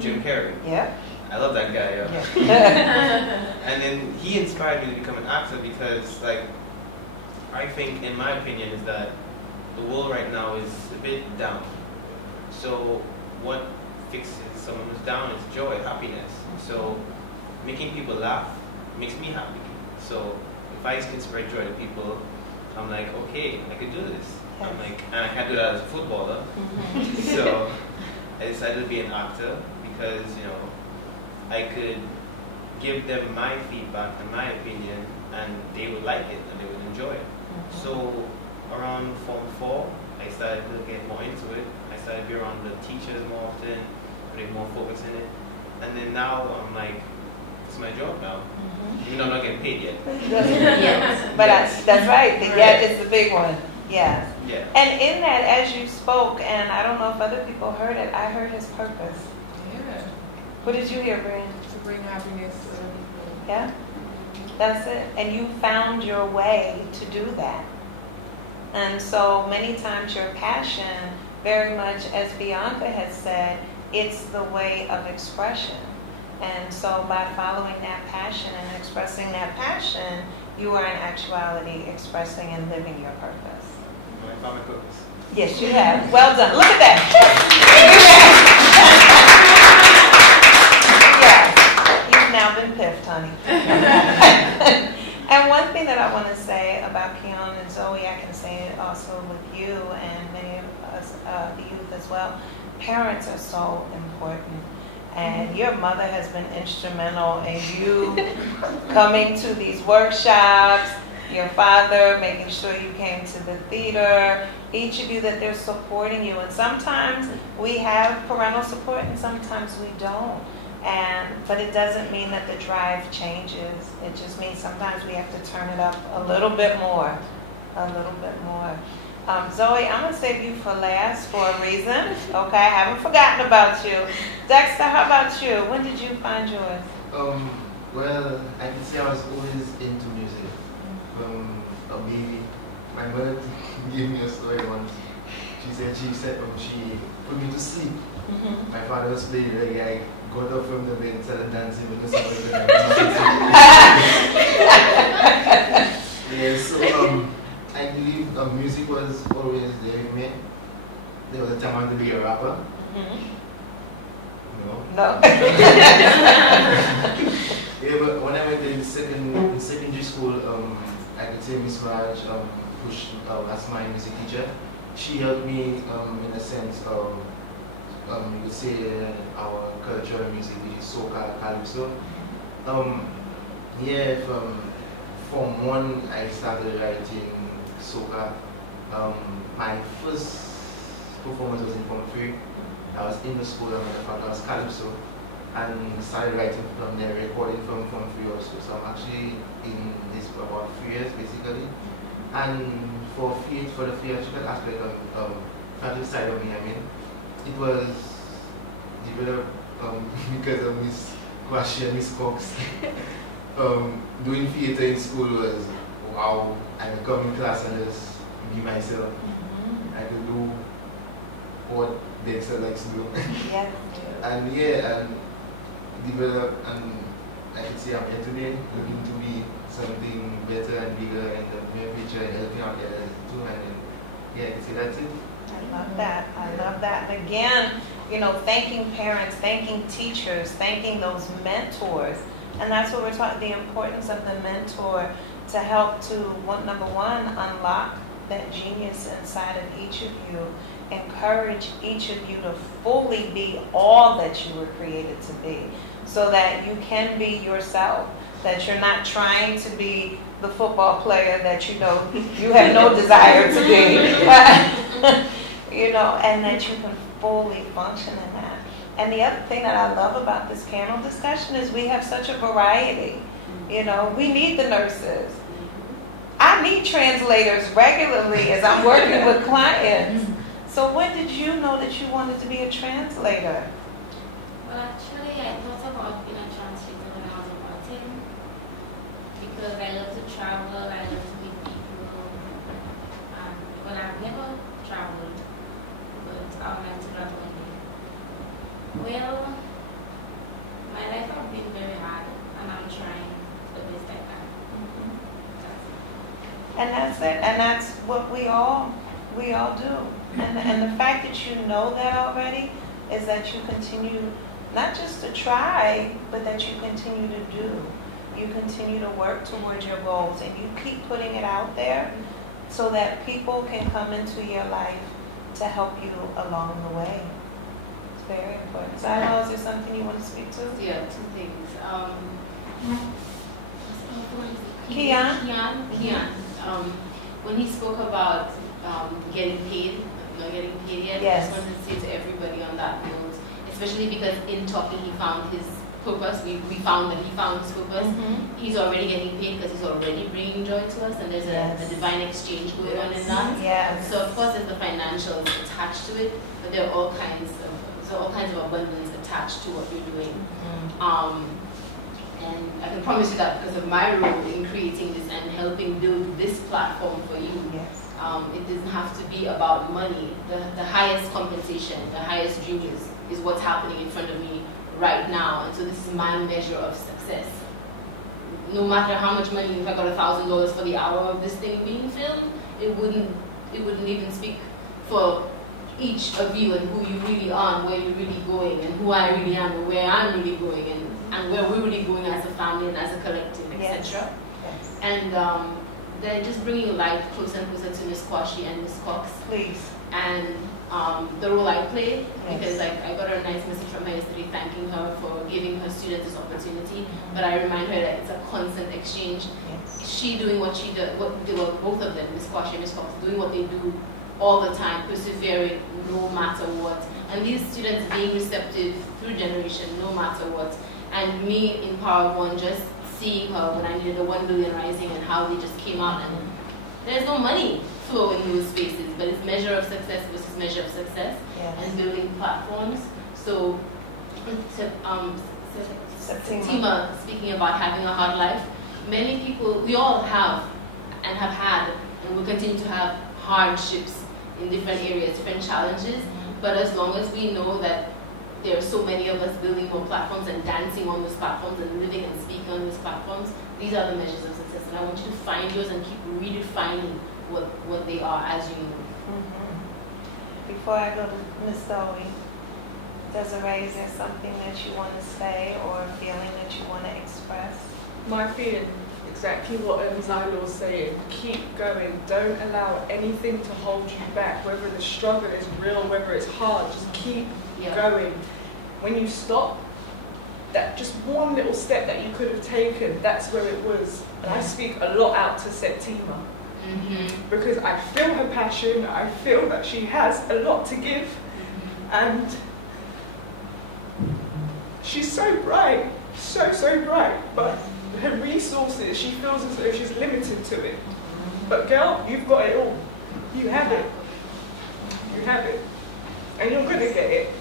Jim Carrey. Yeah. I love that guy. Yeah. And then he inspired me to become an actor because, I think, in my opinion, is that the world right now is a bit down. So what fixes someone who's down is joy, happiness. So making people laugh makes me happy. So if I can spread joy to people, I'm like, okay, I could do this. Yes. I'm like, and I can't do that as a footballer. So I decided to be an actor because, I could give them my feedback and my opinion, and they would like it and they would enjoy it. So around Form 4, I started to get more into it. I started to be around the teachers more often, putting more focus in it. And then now I'm like, it's my job now. Even though I'm not getting paid yet. Yes. But that's right. The yet is the big one. Yeah. Yeah. And in that, as you spoke, and I don't know if other people heard it, I heard his purpose. Yeah. What did you hear, Brian? To bring happiness to other people. Yeah. That's it. And you found your way to do that. And so many times your passion, very much as Bianca has said, it's the way of expression. And so by following that passion and expressing that passion, you are in actuality expressing and living your purpose. I found my purpose. Yes, you have. Well done. Look at that. Yes, you've now been piffed, honey. And one thing that I want to say about Keon and Zoe, I can say it also with you and many of us, the youth as well. Parents are so important. And your mother has been instrumental in you coming to these workshops, your father making sure you came to the theater, each of you that they're supporting you. And sometimes we have parental support and sometimes we don't. But it doesn't mean that the drive changes. It just means sometimes we have to turn it up a little bit more. A little bit more. Zoe, I'm going to save you for last for a reason. Okay, I haven't forgotten about you. Dexter, how about you? When did you find yours? Well, I can say I was always into music. From a baby. My mother gave me a story once. She said she put me to sleep. My father was playing reggae. I got up from the bed, started dancing with the song. Yeah, so I believe music was always there with me. There was a time I wanted to be a rapper. No. Yeah, but when I went in secondary school, I could say Miss Raj pushed as my music teacher. She helped me in a sense of you could say our cultural music, which is soca, calypso. Yeah, from Form 1 I started writing soca. My first performance was in Form 3. I was in the school and my father was calypso, and started writing from there, recording from Form 3 also. So I'm actually in this for about 3 years basically. And for the theatrical aspect of creative side of me, I mean, it was developed because of Miss Kwasi and Miss Cox. Doing theater in school was wow. I could come in class and just be myself. I could do what Dexter likes to do. Yes. And yeah, and develop, and I could say I'm here today, looking to be something better and bigger in the near future and helping out the others too. And yeah, I could say that's it. I love that. I love that. And again, you know, thanking parents, thanking teachers, thanking those mentors. And that's what we're talking, the importance of the mentor to help to, number one, unlock that genius inside of each of you. Encourage each of you to fully be all that you were created to be, so that you can be yourself, that you're not trying to be the football player that you know you have no desire to be, you know, and that you can fully function in that. And the other thing that I love about this panel discussion is we have such a variety. You know, we need the nurses. I need translators regularly as I'm working with clients. So when did you know that you wanted to be a translator? Well, actually, I thought about being a translator when I was about 10, because I love to travel, I love to meet people, but I've never traveled, but I'll like to travel one day. Well, my life has been very hard, and I'm trying the best I can. And that's it, and that's what we all do. And the fact that you know that already is that you continue not just to try, but that you continue to do. You continue to work towards your goals, and you keep putting it out there so that people can come into your life to help you along the way. It's very important. So I know, is there something you want to speak to? Yeah, 2 things. Kian. When he spoke about getting paid, not getting paid yet, yes. I just wanted to say to everybody on that note, especially because in talking he found his purpose, we found that he found his purpose. He's already getting paid because he's already bringing joy to us, and there's a divine exchange going on in that. Yes. So of course there's the financials attached to it, but there are all kinds of abundance attached to what you're doing. And I can promise you that because of my role in creating this and helping build this platform for you, yes. It doesn't have to be about money. The highest compensation, the highest dream is what's happening in front of me right now. And so this is my measure of success. No matter how much money, if I got $1,000 for the hour of this thing being filmed, it wouldn't even speak for each of you and who you really are and where you're really going and who I really am and where I'm really going and where we're really going as a family and as a collective, etc. Yes. And they're just bringing light closer and closer to Miss Kwasi and Miss Cox. Please. And the role I play, because I got a nice message from her yesterday thanking her for giving her students this opportunity. But I remind her that it's a constant exchange. She doing what she does, both of them, Miss Kwashe and Miss Cox, doing what they do all the time, persevering no matter what. And these students being receptive through generation, no matter what. And me in Power One just seeing her when I needed the 1 billion rising and how they just came out, and there's no money flow in those spaces, but it's measure of success versus measure of success, and building platforms. So Septima, speaking about having a hard life, many people, we all have and have had and will continue to have hardships in different areas, different challenges, but as long as we know that there are so many of us building more platforms and dancing on those platforms and living and speaking on those platforms, these are the measures of success. And I want you to find yours and keep redefining what they are as you move. Before I go to Ms. Zoe, Desiree, is there something that you want to say or a feeling that you want to express? My feeling, exactly what Zyla was saying, keep going. Don't allow anything to hold you back, whether the struggle is real, whether it's hard, just keep going. When you stop, that just one little step that you could have taken, that's where it was. And I speak a lot out to Septima. Because I feel her passion, I feel that she has a lot to give, and she's so bright, so bright, but her resources, she feels as though she's limited to it. But girl, you've got it all. You have it. You have it. And you're going to get it.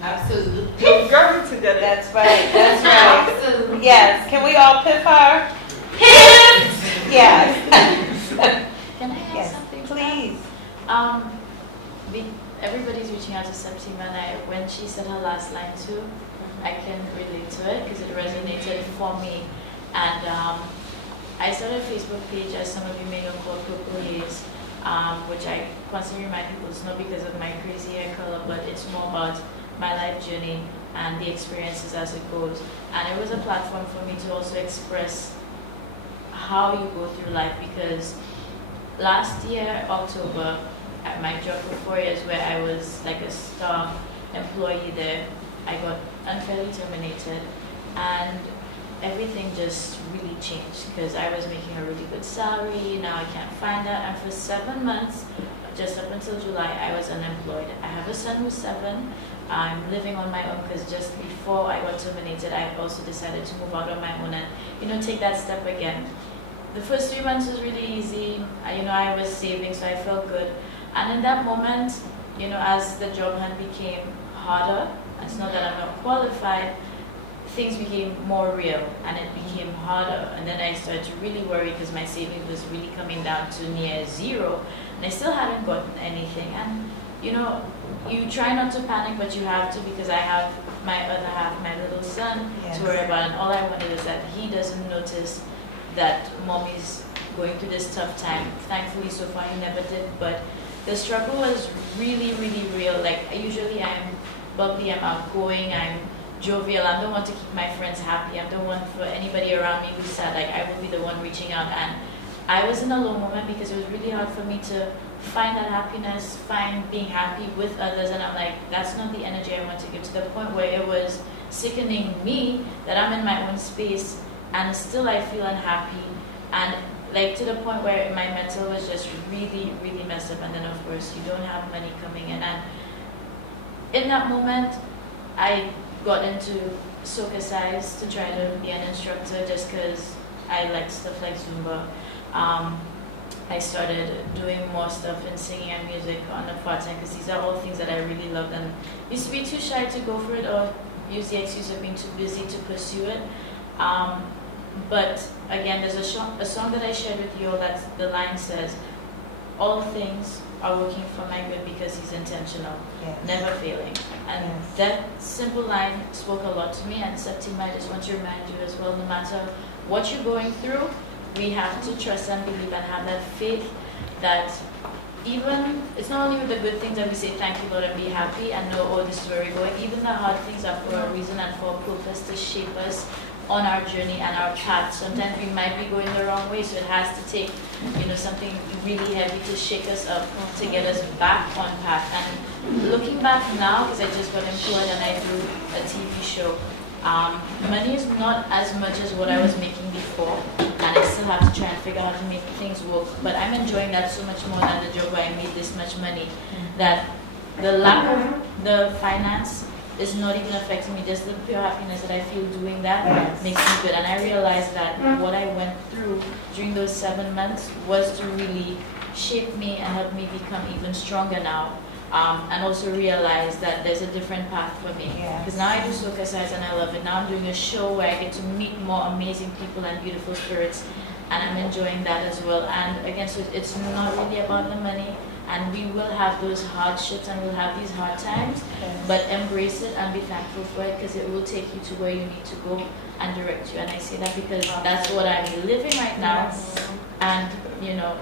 Absolutely. You're going to get it. That's right, that's right. Absolutely. Yes, can we all piff her? Piff! Yes. Can I add something? Please. Everybody's reaching out to Septima, and when she said her last line too, I can relate to it because it resonated for me. And I started a Facebook page, as some of you may know, called Purple Haze, which I constantly remind people it's not because of my crazy hair color, but it's more about my life journey and the experiences as it goes. And it was a platform for me to also express how you go through life, because last year, October, at my job for 4 years where I was like a star employee there, I got unfairly terminated, and everything just really changed because I was making a really good salary. Now I can't find that, and for 7 months, just up until July, I was unemployed. I have a son who's 7. I'm living on my own because just before I got terminated, I also decided to move out on my own and take that step again. The first 3 months was really easy. I was saving, so I felt good. And in that moment, as the job hunt became harder, it's not that I'm not qualified, things became more real and it became harder. And then I started to really worry because my savings was really coming down to near zero, and I still hadn't gotten anything. And you try not to panic, but you have to, because I have my other half, my little son, to worry about, and all I wanted is that he doesn't notice that mommy's going through this tough time. Thankfully, so far he never did, but the struggle was really, really real. Like, usually I'm bubbly, I'm outgoing, I'm jovial, I don't want to keep my friends happy, I don't want for anybody around me who's sad, like I will be the one reaching out. And I was in a low moment because it was really hard for me to find that happiness, find being happy with others, and I'm like, that's not the energy I want to give, to the point where it was sickening me that I'm in my own space and still I feel unhappy, and like to the point where my mental was just really, really messed up. And then of course you don't have money coming in, and in that moment I got into soca size to try to be an instructor just because I liked stuff like Zumba. I started doing more stuff in singing and music on the part-time because these are all things that I really loved, and used to be too shy to go for it or use the excuse of being too busy to pursue it. But again, there's a song that I shared with you all that the line says, all things are working for my good because he's intentional, never failing. And that simple line spoke a lot to me. And Septima, I just want to remind you as well, no matter what you're going through, we have to trust and believe and have that faith that even, it's not only with the good things that we say thank you Lord and be happy and know, oh, this is where we're going. Even the hard things are for a reason and for a purpose to shape us on our journey and our path. Sometimes we might be going the wrong way, so it has to take, something really heavy to shake us up, to get us back on path. And looking back now, because I just got employed and I do a TV show, money is not as much as what I was making before, and I still have to try and figure out how to make things work. But I'm enjoying that so much more than the job where I made this much money, that the lack of the finance is not even affecting me. Just the pure happiness that I feel doing that makes me good. And I realized that what I went through during those 7 months was to really shape me and help me become even stronger now. And also realize that there's a different path for me. Because now I do soca sides and I love it. Now I'm doing a show where I get to meet more amazing people and beautiful spirits, and I'm enjoying that as well. And again, so it's not really about the money, and we will have those hardships and we'll have these hard times, but embrace it and be thankful for it, because it will take you to where you need to go and direct you. And I say that because that's what I'm living right now. And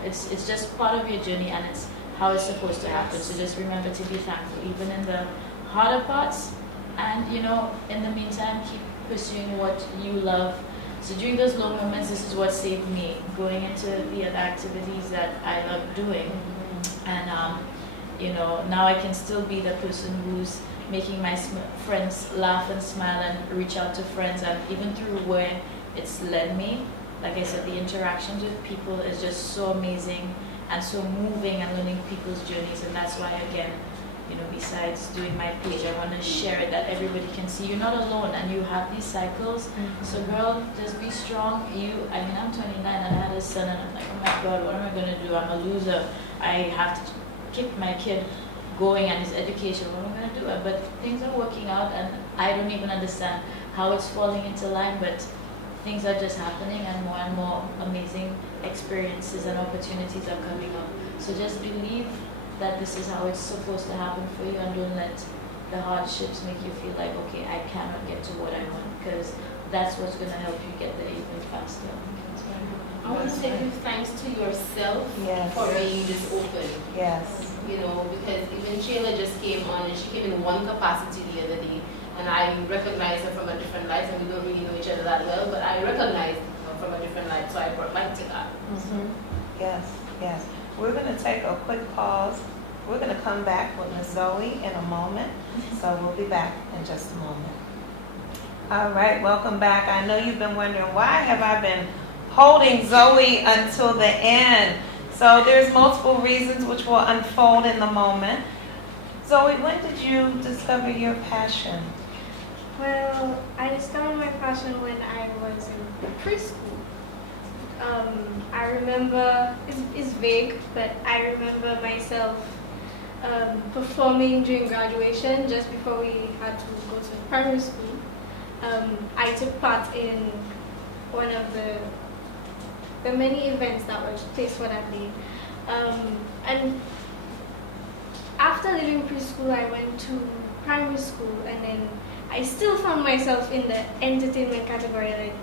it's just part of your journey, and it's how it's supposed to happen. So just remember to be thankful even in the harder parts, and in the meantime keep pursuing what you love. So during those low moments, this is what saved me, going into the other activities that I love doing. And now I can still be the person who's making my friends laugh and smile and reach out to friends. And even through where it's led me, like I said, the interactions with people is just so amazing and so moving, and learning people's journeys. And that's why, again, besides doing my page, I want to share it that everybody can see you're not alone and you have these cycles. So girl, just be strong. I'm 29 and I had a son, and I'm like, oh my God, what am I going to do? I'm a loser. I have to keep my kid going and his education. What am I going to do? But things are working out, and I don't even understand how it's falling into line, but things are just happening, and more amazing experiences and opportunities are coming up. So just believe that this is how it's supposed to happen for you, and don't let the hardships make you feel like, okay, I cannot get to what I want, because that's what's going to help you get there even faster. I want to say give thanks to yourself for being this open. Because even Shayla just came on, and she came in one capacity the other day, and I recognized her from a different light, and we don't really know each other that well, but I recognized her from a different light, so I brought light to that. Yes. We're going to take a quick pause. We're going to come back with Ms. Zoe in a moment, so we'll be back in just a moment. All right, welcome back. I know you've been wondering, why have I been holding Zoe until the end? So there's multiple reasons which will unfold in the moment. Zoe, when did you discover your passion? Well, I discovered my passion when I was in preschool. I remember, it's vague, but I remember myself performing during graduation just before we had to go to primary school. I took part in one of the many events that were placed for that day. And after leaving preschool, I went to primary school, and then I still found myself in the entertainment category, like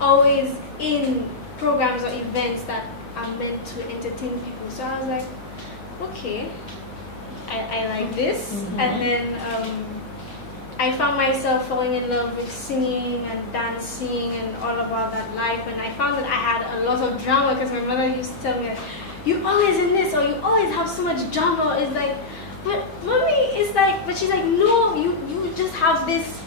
always in programs or events that are meant to entertain people. So I was like, okay, I like this. And then I found myself falling in love with singing and dancing and all about that life. And I found that I had a lot of drama, because my mother used to tell me, you're always in this, or you always have so much drama. It's like, but mommy, it's like, but she's like, no, you just have this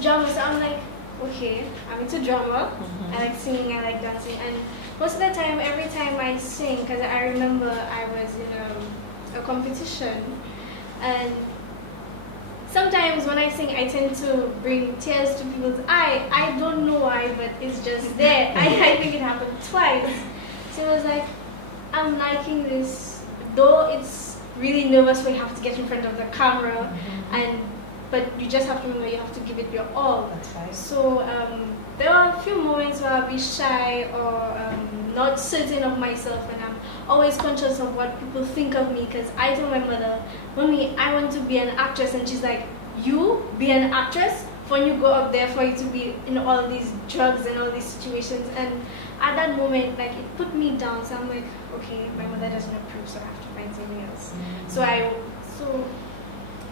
drama. So I'm like, okay, I'm into drama. I like singing, I like dancing, and most of the time, every time I sing, because I remember I was in a competition, and sometimes when I sing, I tend to bring tears to people's eyes. I don't know why, but it's just there. I think it happened twice. So it was like, I'm liking this, though it's really nervous when you have to get in front of the camera, but you just have to remember you have to give it your all. That's right. So there are a few moments where I'll be shy or not certain of myself, and I'm always conscious of what people think of me, because I told my mother, Mommy, I want to be an actress, and she's like, you be an actress? When you go up there for you to be in all these drugs and all these situations. And at that moment, like, it put me down. So I'm like, okay, my mother doesn't approve, so I have to find something else. So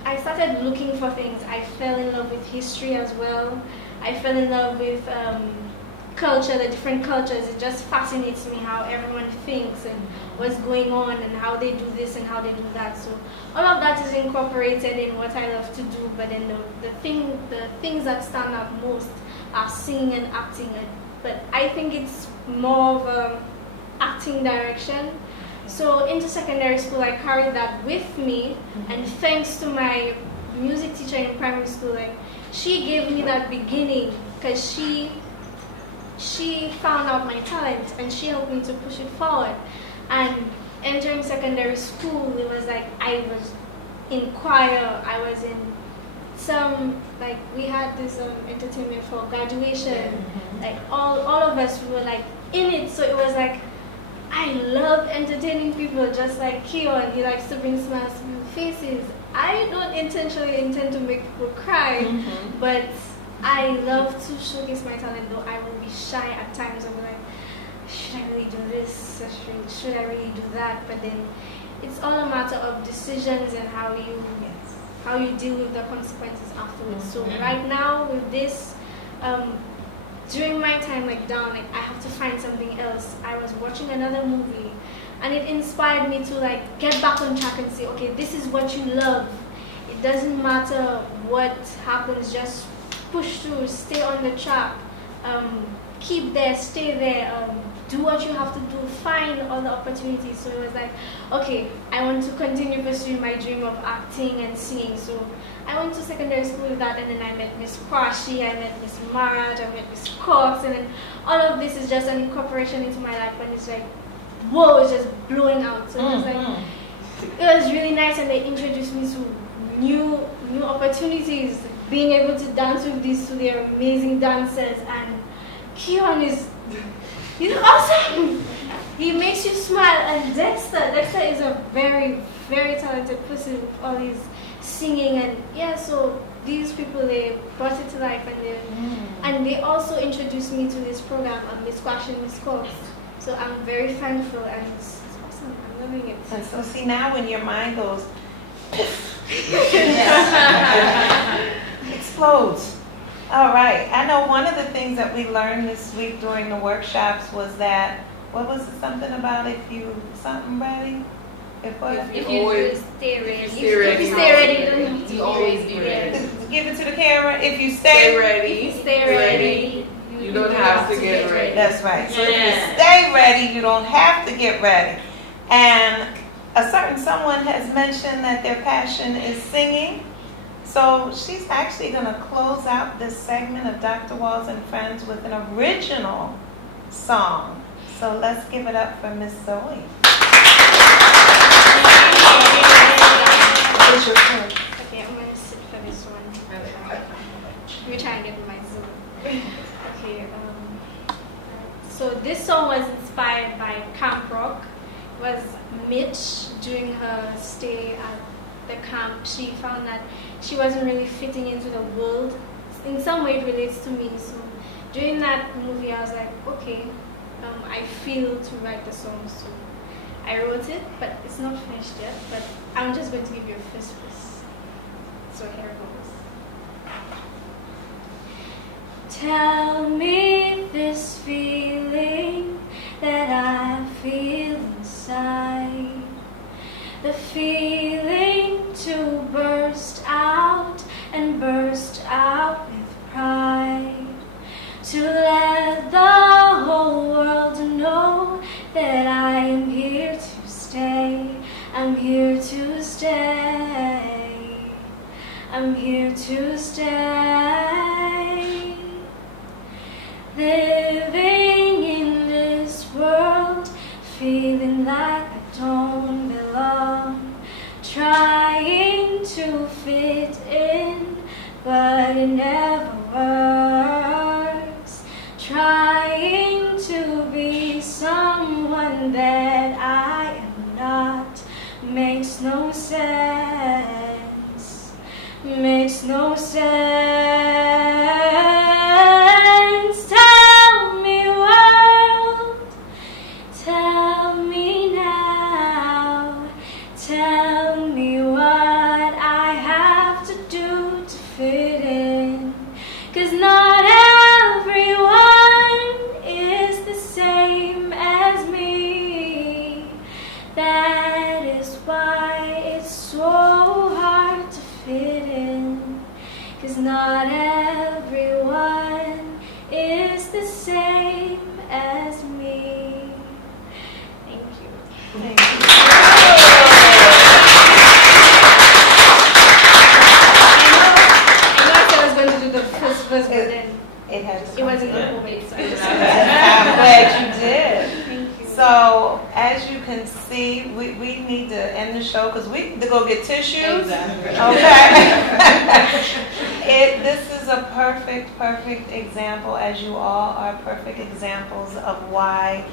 I started looking for things. I fell in love with history as well. I fell in love with culture, the different cultures. It just fascinates me how everyone thinks and what's going on and how they do this and how they do that. So all of that is incorporated in what I love to do. But then the things that stand out most are singing and acting. But I think it's more of a acting direction. So into secondary school, I carried that with me, and thanks to my music teacher in primary school, like, she gave me that beginning because she found out my talent and she helped me to push it forward. And entering secondary school, it was like I was in choir, I was in some, like, we had this entertainment for graduation, like all of us were like in it. So it was like I love entertaining people, just like Keon. He likes to bring smiles to people's faces. I don't intentionally intend to make people cry, but I love to showcase my talent, though I will be shy at times. I'll be like, should I really do this? Should I really do that? But then it's all a matter of decisions and how you deal with the consequences afterwards. So right now with this, during my time down, I have to find something else. I was watching another movie, and it inspired me to get back on track and say, okay, this is what you love. It doesn't matter what happens, just push through, stay on the track, keep there, stay there, do what you have to do, find all the opportunities. So it was like, okay, I want to continue pursuing my dream of acting and singing. So I went to secondary school with that, and then I met Miss Kwashi, I met Miss Maraj, I met Miss Cox, and then all of this is just an incorporation into my life, and it's like, whoa, it's just blowing out. So it was like, it was really nice, and they introduced me to new opportunities, being able to dance with these two, they're amazing dancers, and Keon he's awesome. He makes you smile, and Dexter is a very, very talented person with all his singing, and yeah, so these people, they brought it to life, and they also introduced me to this program, Miss Quash and Miss Cox. So I'm very thankful, and it's awesome. I'm loving it. And so see, now when your mind goes explodes. All right. I know one of the things that we learned this week during the workshops was that, what was it, something about if you ready? If you stay ready. If you stay ready, you always be ready. Give it to the camera. If you stay ready, you don't have to get ready. That's right. So if you stay ready, you don't have to get ready. And a certain someone has mentioned that their passion is singing. So she's actually going to close out this segment of Dr. Walls and Friends with an original song. So let's give it up for Miss Zoe. Okay, I'm going to sit for this one. Let me try and get my Zoom. Okay, so this song was inspired by Camp Rock. It was Mitch, during her stay at the camp, she found that she wasn't really fitting into the world. In some way it relates to me. So during that movie I was like, okay, I feel to write the song. So I wrote it, but it's not finished yet. But I'm just going to give you a first piece. So here it goes. Tell me this feeling that I feel inside, the feeling to burst out and burst out with pride, to let the whole world know that I am here to stay, I'm here to stay, I'm here to stay. Living in this world, feeling like I don't belong, trying to fit in, but it never works. Trying to be someone that I am not makes no sense, makes no sense. Tell me, world, tell me now, tell me what I have not everyone is the same as me. Thank you. Thank you. I said I was going to do the first verse, but then it wasn't the whole way, so I just I'm glad you did. Thank you. So, as you can see, we need to end the show because we need to go get tissues. Exactly. Okay. This is a perfect example, as you all are perfect examples of why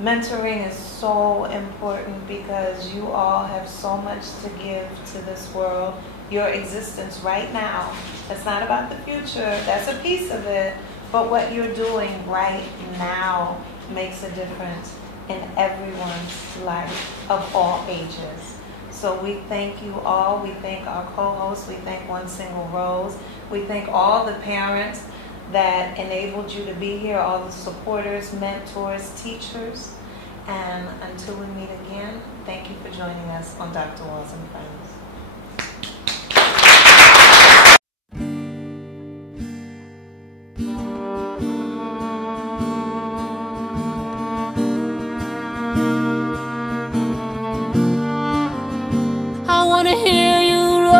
mentoring is so important, because you all have so much to give to this world. Your existence right now, that's not about the future, that's a piece of it, but what you're doing right now makes a difference in everyone's life of all ages. So we thank you all. We thank our co-hosts. We thank One Single Rose. We thank all the parents that enabled you to be here, all the supporters, mentors, teachers. And until we meet again, thank you for joining us on Dr. Walls and Friends. I wanna hear you roar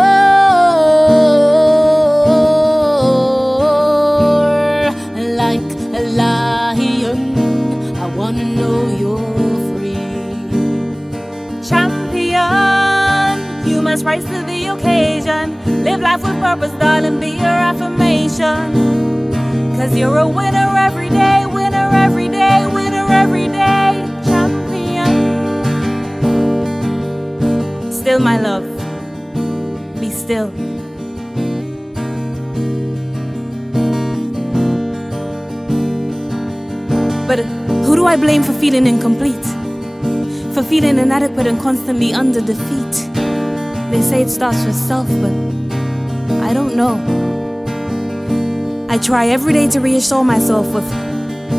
like a lion. I wanna know you're free. Champion, you must rise to the occasion. Live life with purpose, darling, be your affirmation. 'Cause you're a winner every day, winner every day, winner every day. Champion. Still, my love, be still. But who do I blame for feeling incomplete? For feeling inadequate and constantly under defeat? They say it starts with self, but I don't know. I try every day to reassure myself with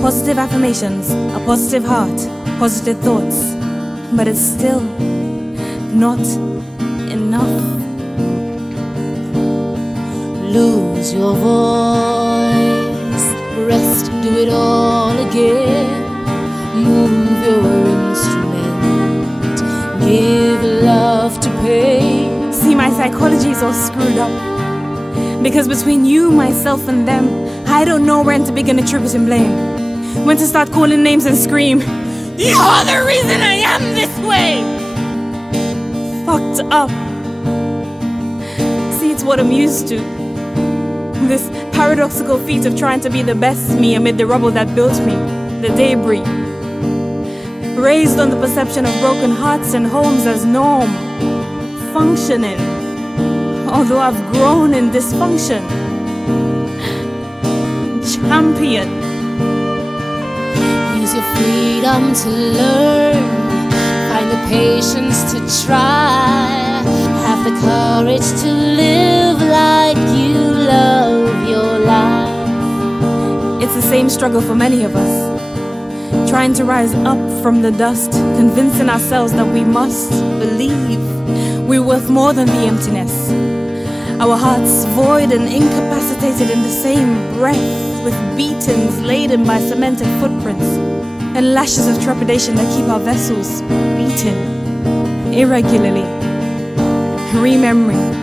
positive affirmations, a positive heart, positive thoughts, but it's still not enough. Lose your voice, rest, do it all again. Move your instrument, give love to pain. See, my psychology is all screwed up. Because between you, myself, and them, I don't know when to begin attributing blame. When to start calling names and scream, "You're the reason I am this way!" Fucked up. See, it's what I'm used to. This paradoxical feat of trying to be the best me amid the rubble that built me, the debris. Raised on the perception of broken hearts and homes as norm, functioning. Although I've grown in dysfunction. Champion. Use your freedom to learn, find the patience to try, have the courage to live like you love your life. It's the same struggle for many of us. Trying to rise up from the dust, convincing ourselves that we must believe we're worth more than the emptiness. Our hearts void and incapacitated in the same breath, with beatings laden by cemented footprints and lashes of trepidation that keep our vessels beating irregularly. Remembering,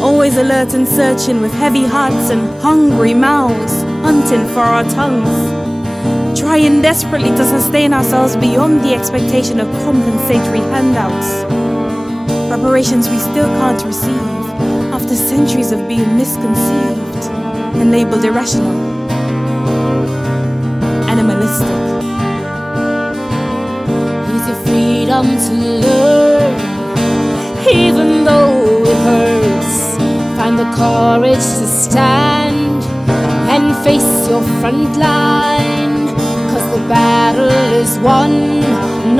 always alert and searching with heavy hearts and hungry mouths, hunting for our tongues. Trying desperately to sustain ourselves beyond the expectation of compensatory handouts. Reparations we still can't receive after centuries of being misconceived and labeled irrational, animalistic. Use your freedom to learn, even though it hurts. Find the courage to stand and face your front line. 'Cause the battle is won,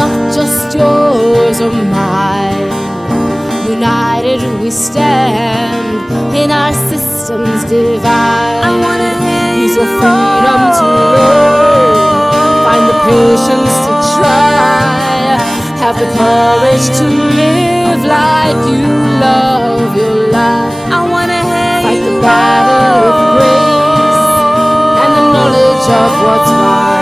not just yours or mine. United we stand in our systems divine. I wanna hear Use you your freedom to learn, find the patience to try, have the courage to live like you love your life. I wanna hear Fight you the battle of what's right.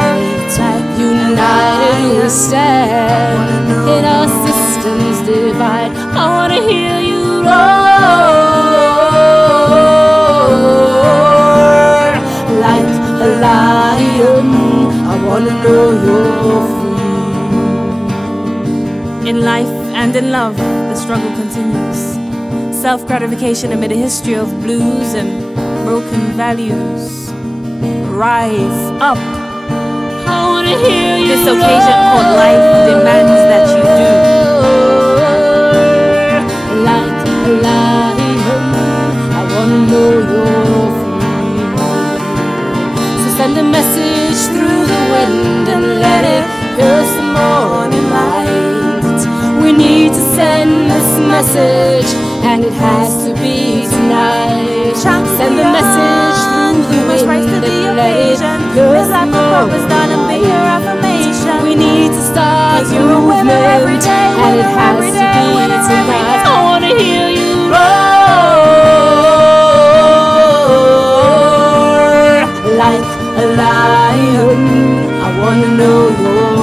United we stand, in our systems divide. I wanna hear you roar like a lion. I wanna know you're free. In life and in love, the struggle continues. Self-gratification amid a history of blues and broken values. Rise up. I wanna hear you. This occasion called life demands that you do. Like a lion, I wanna know you're free. So send a message through the wind and let it pierce the morning light. We need to send this message, and it has to be tonight. Send the message through the wind and let it pierce the morning light. We need to start the movement, and it has to be tonight. I wanna hear you roar like a lion. I wanna know your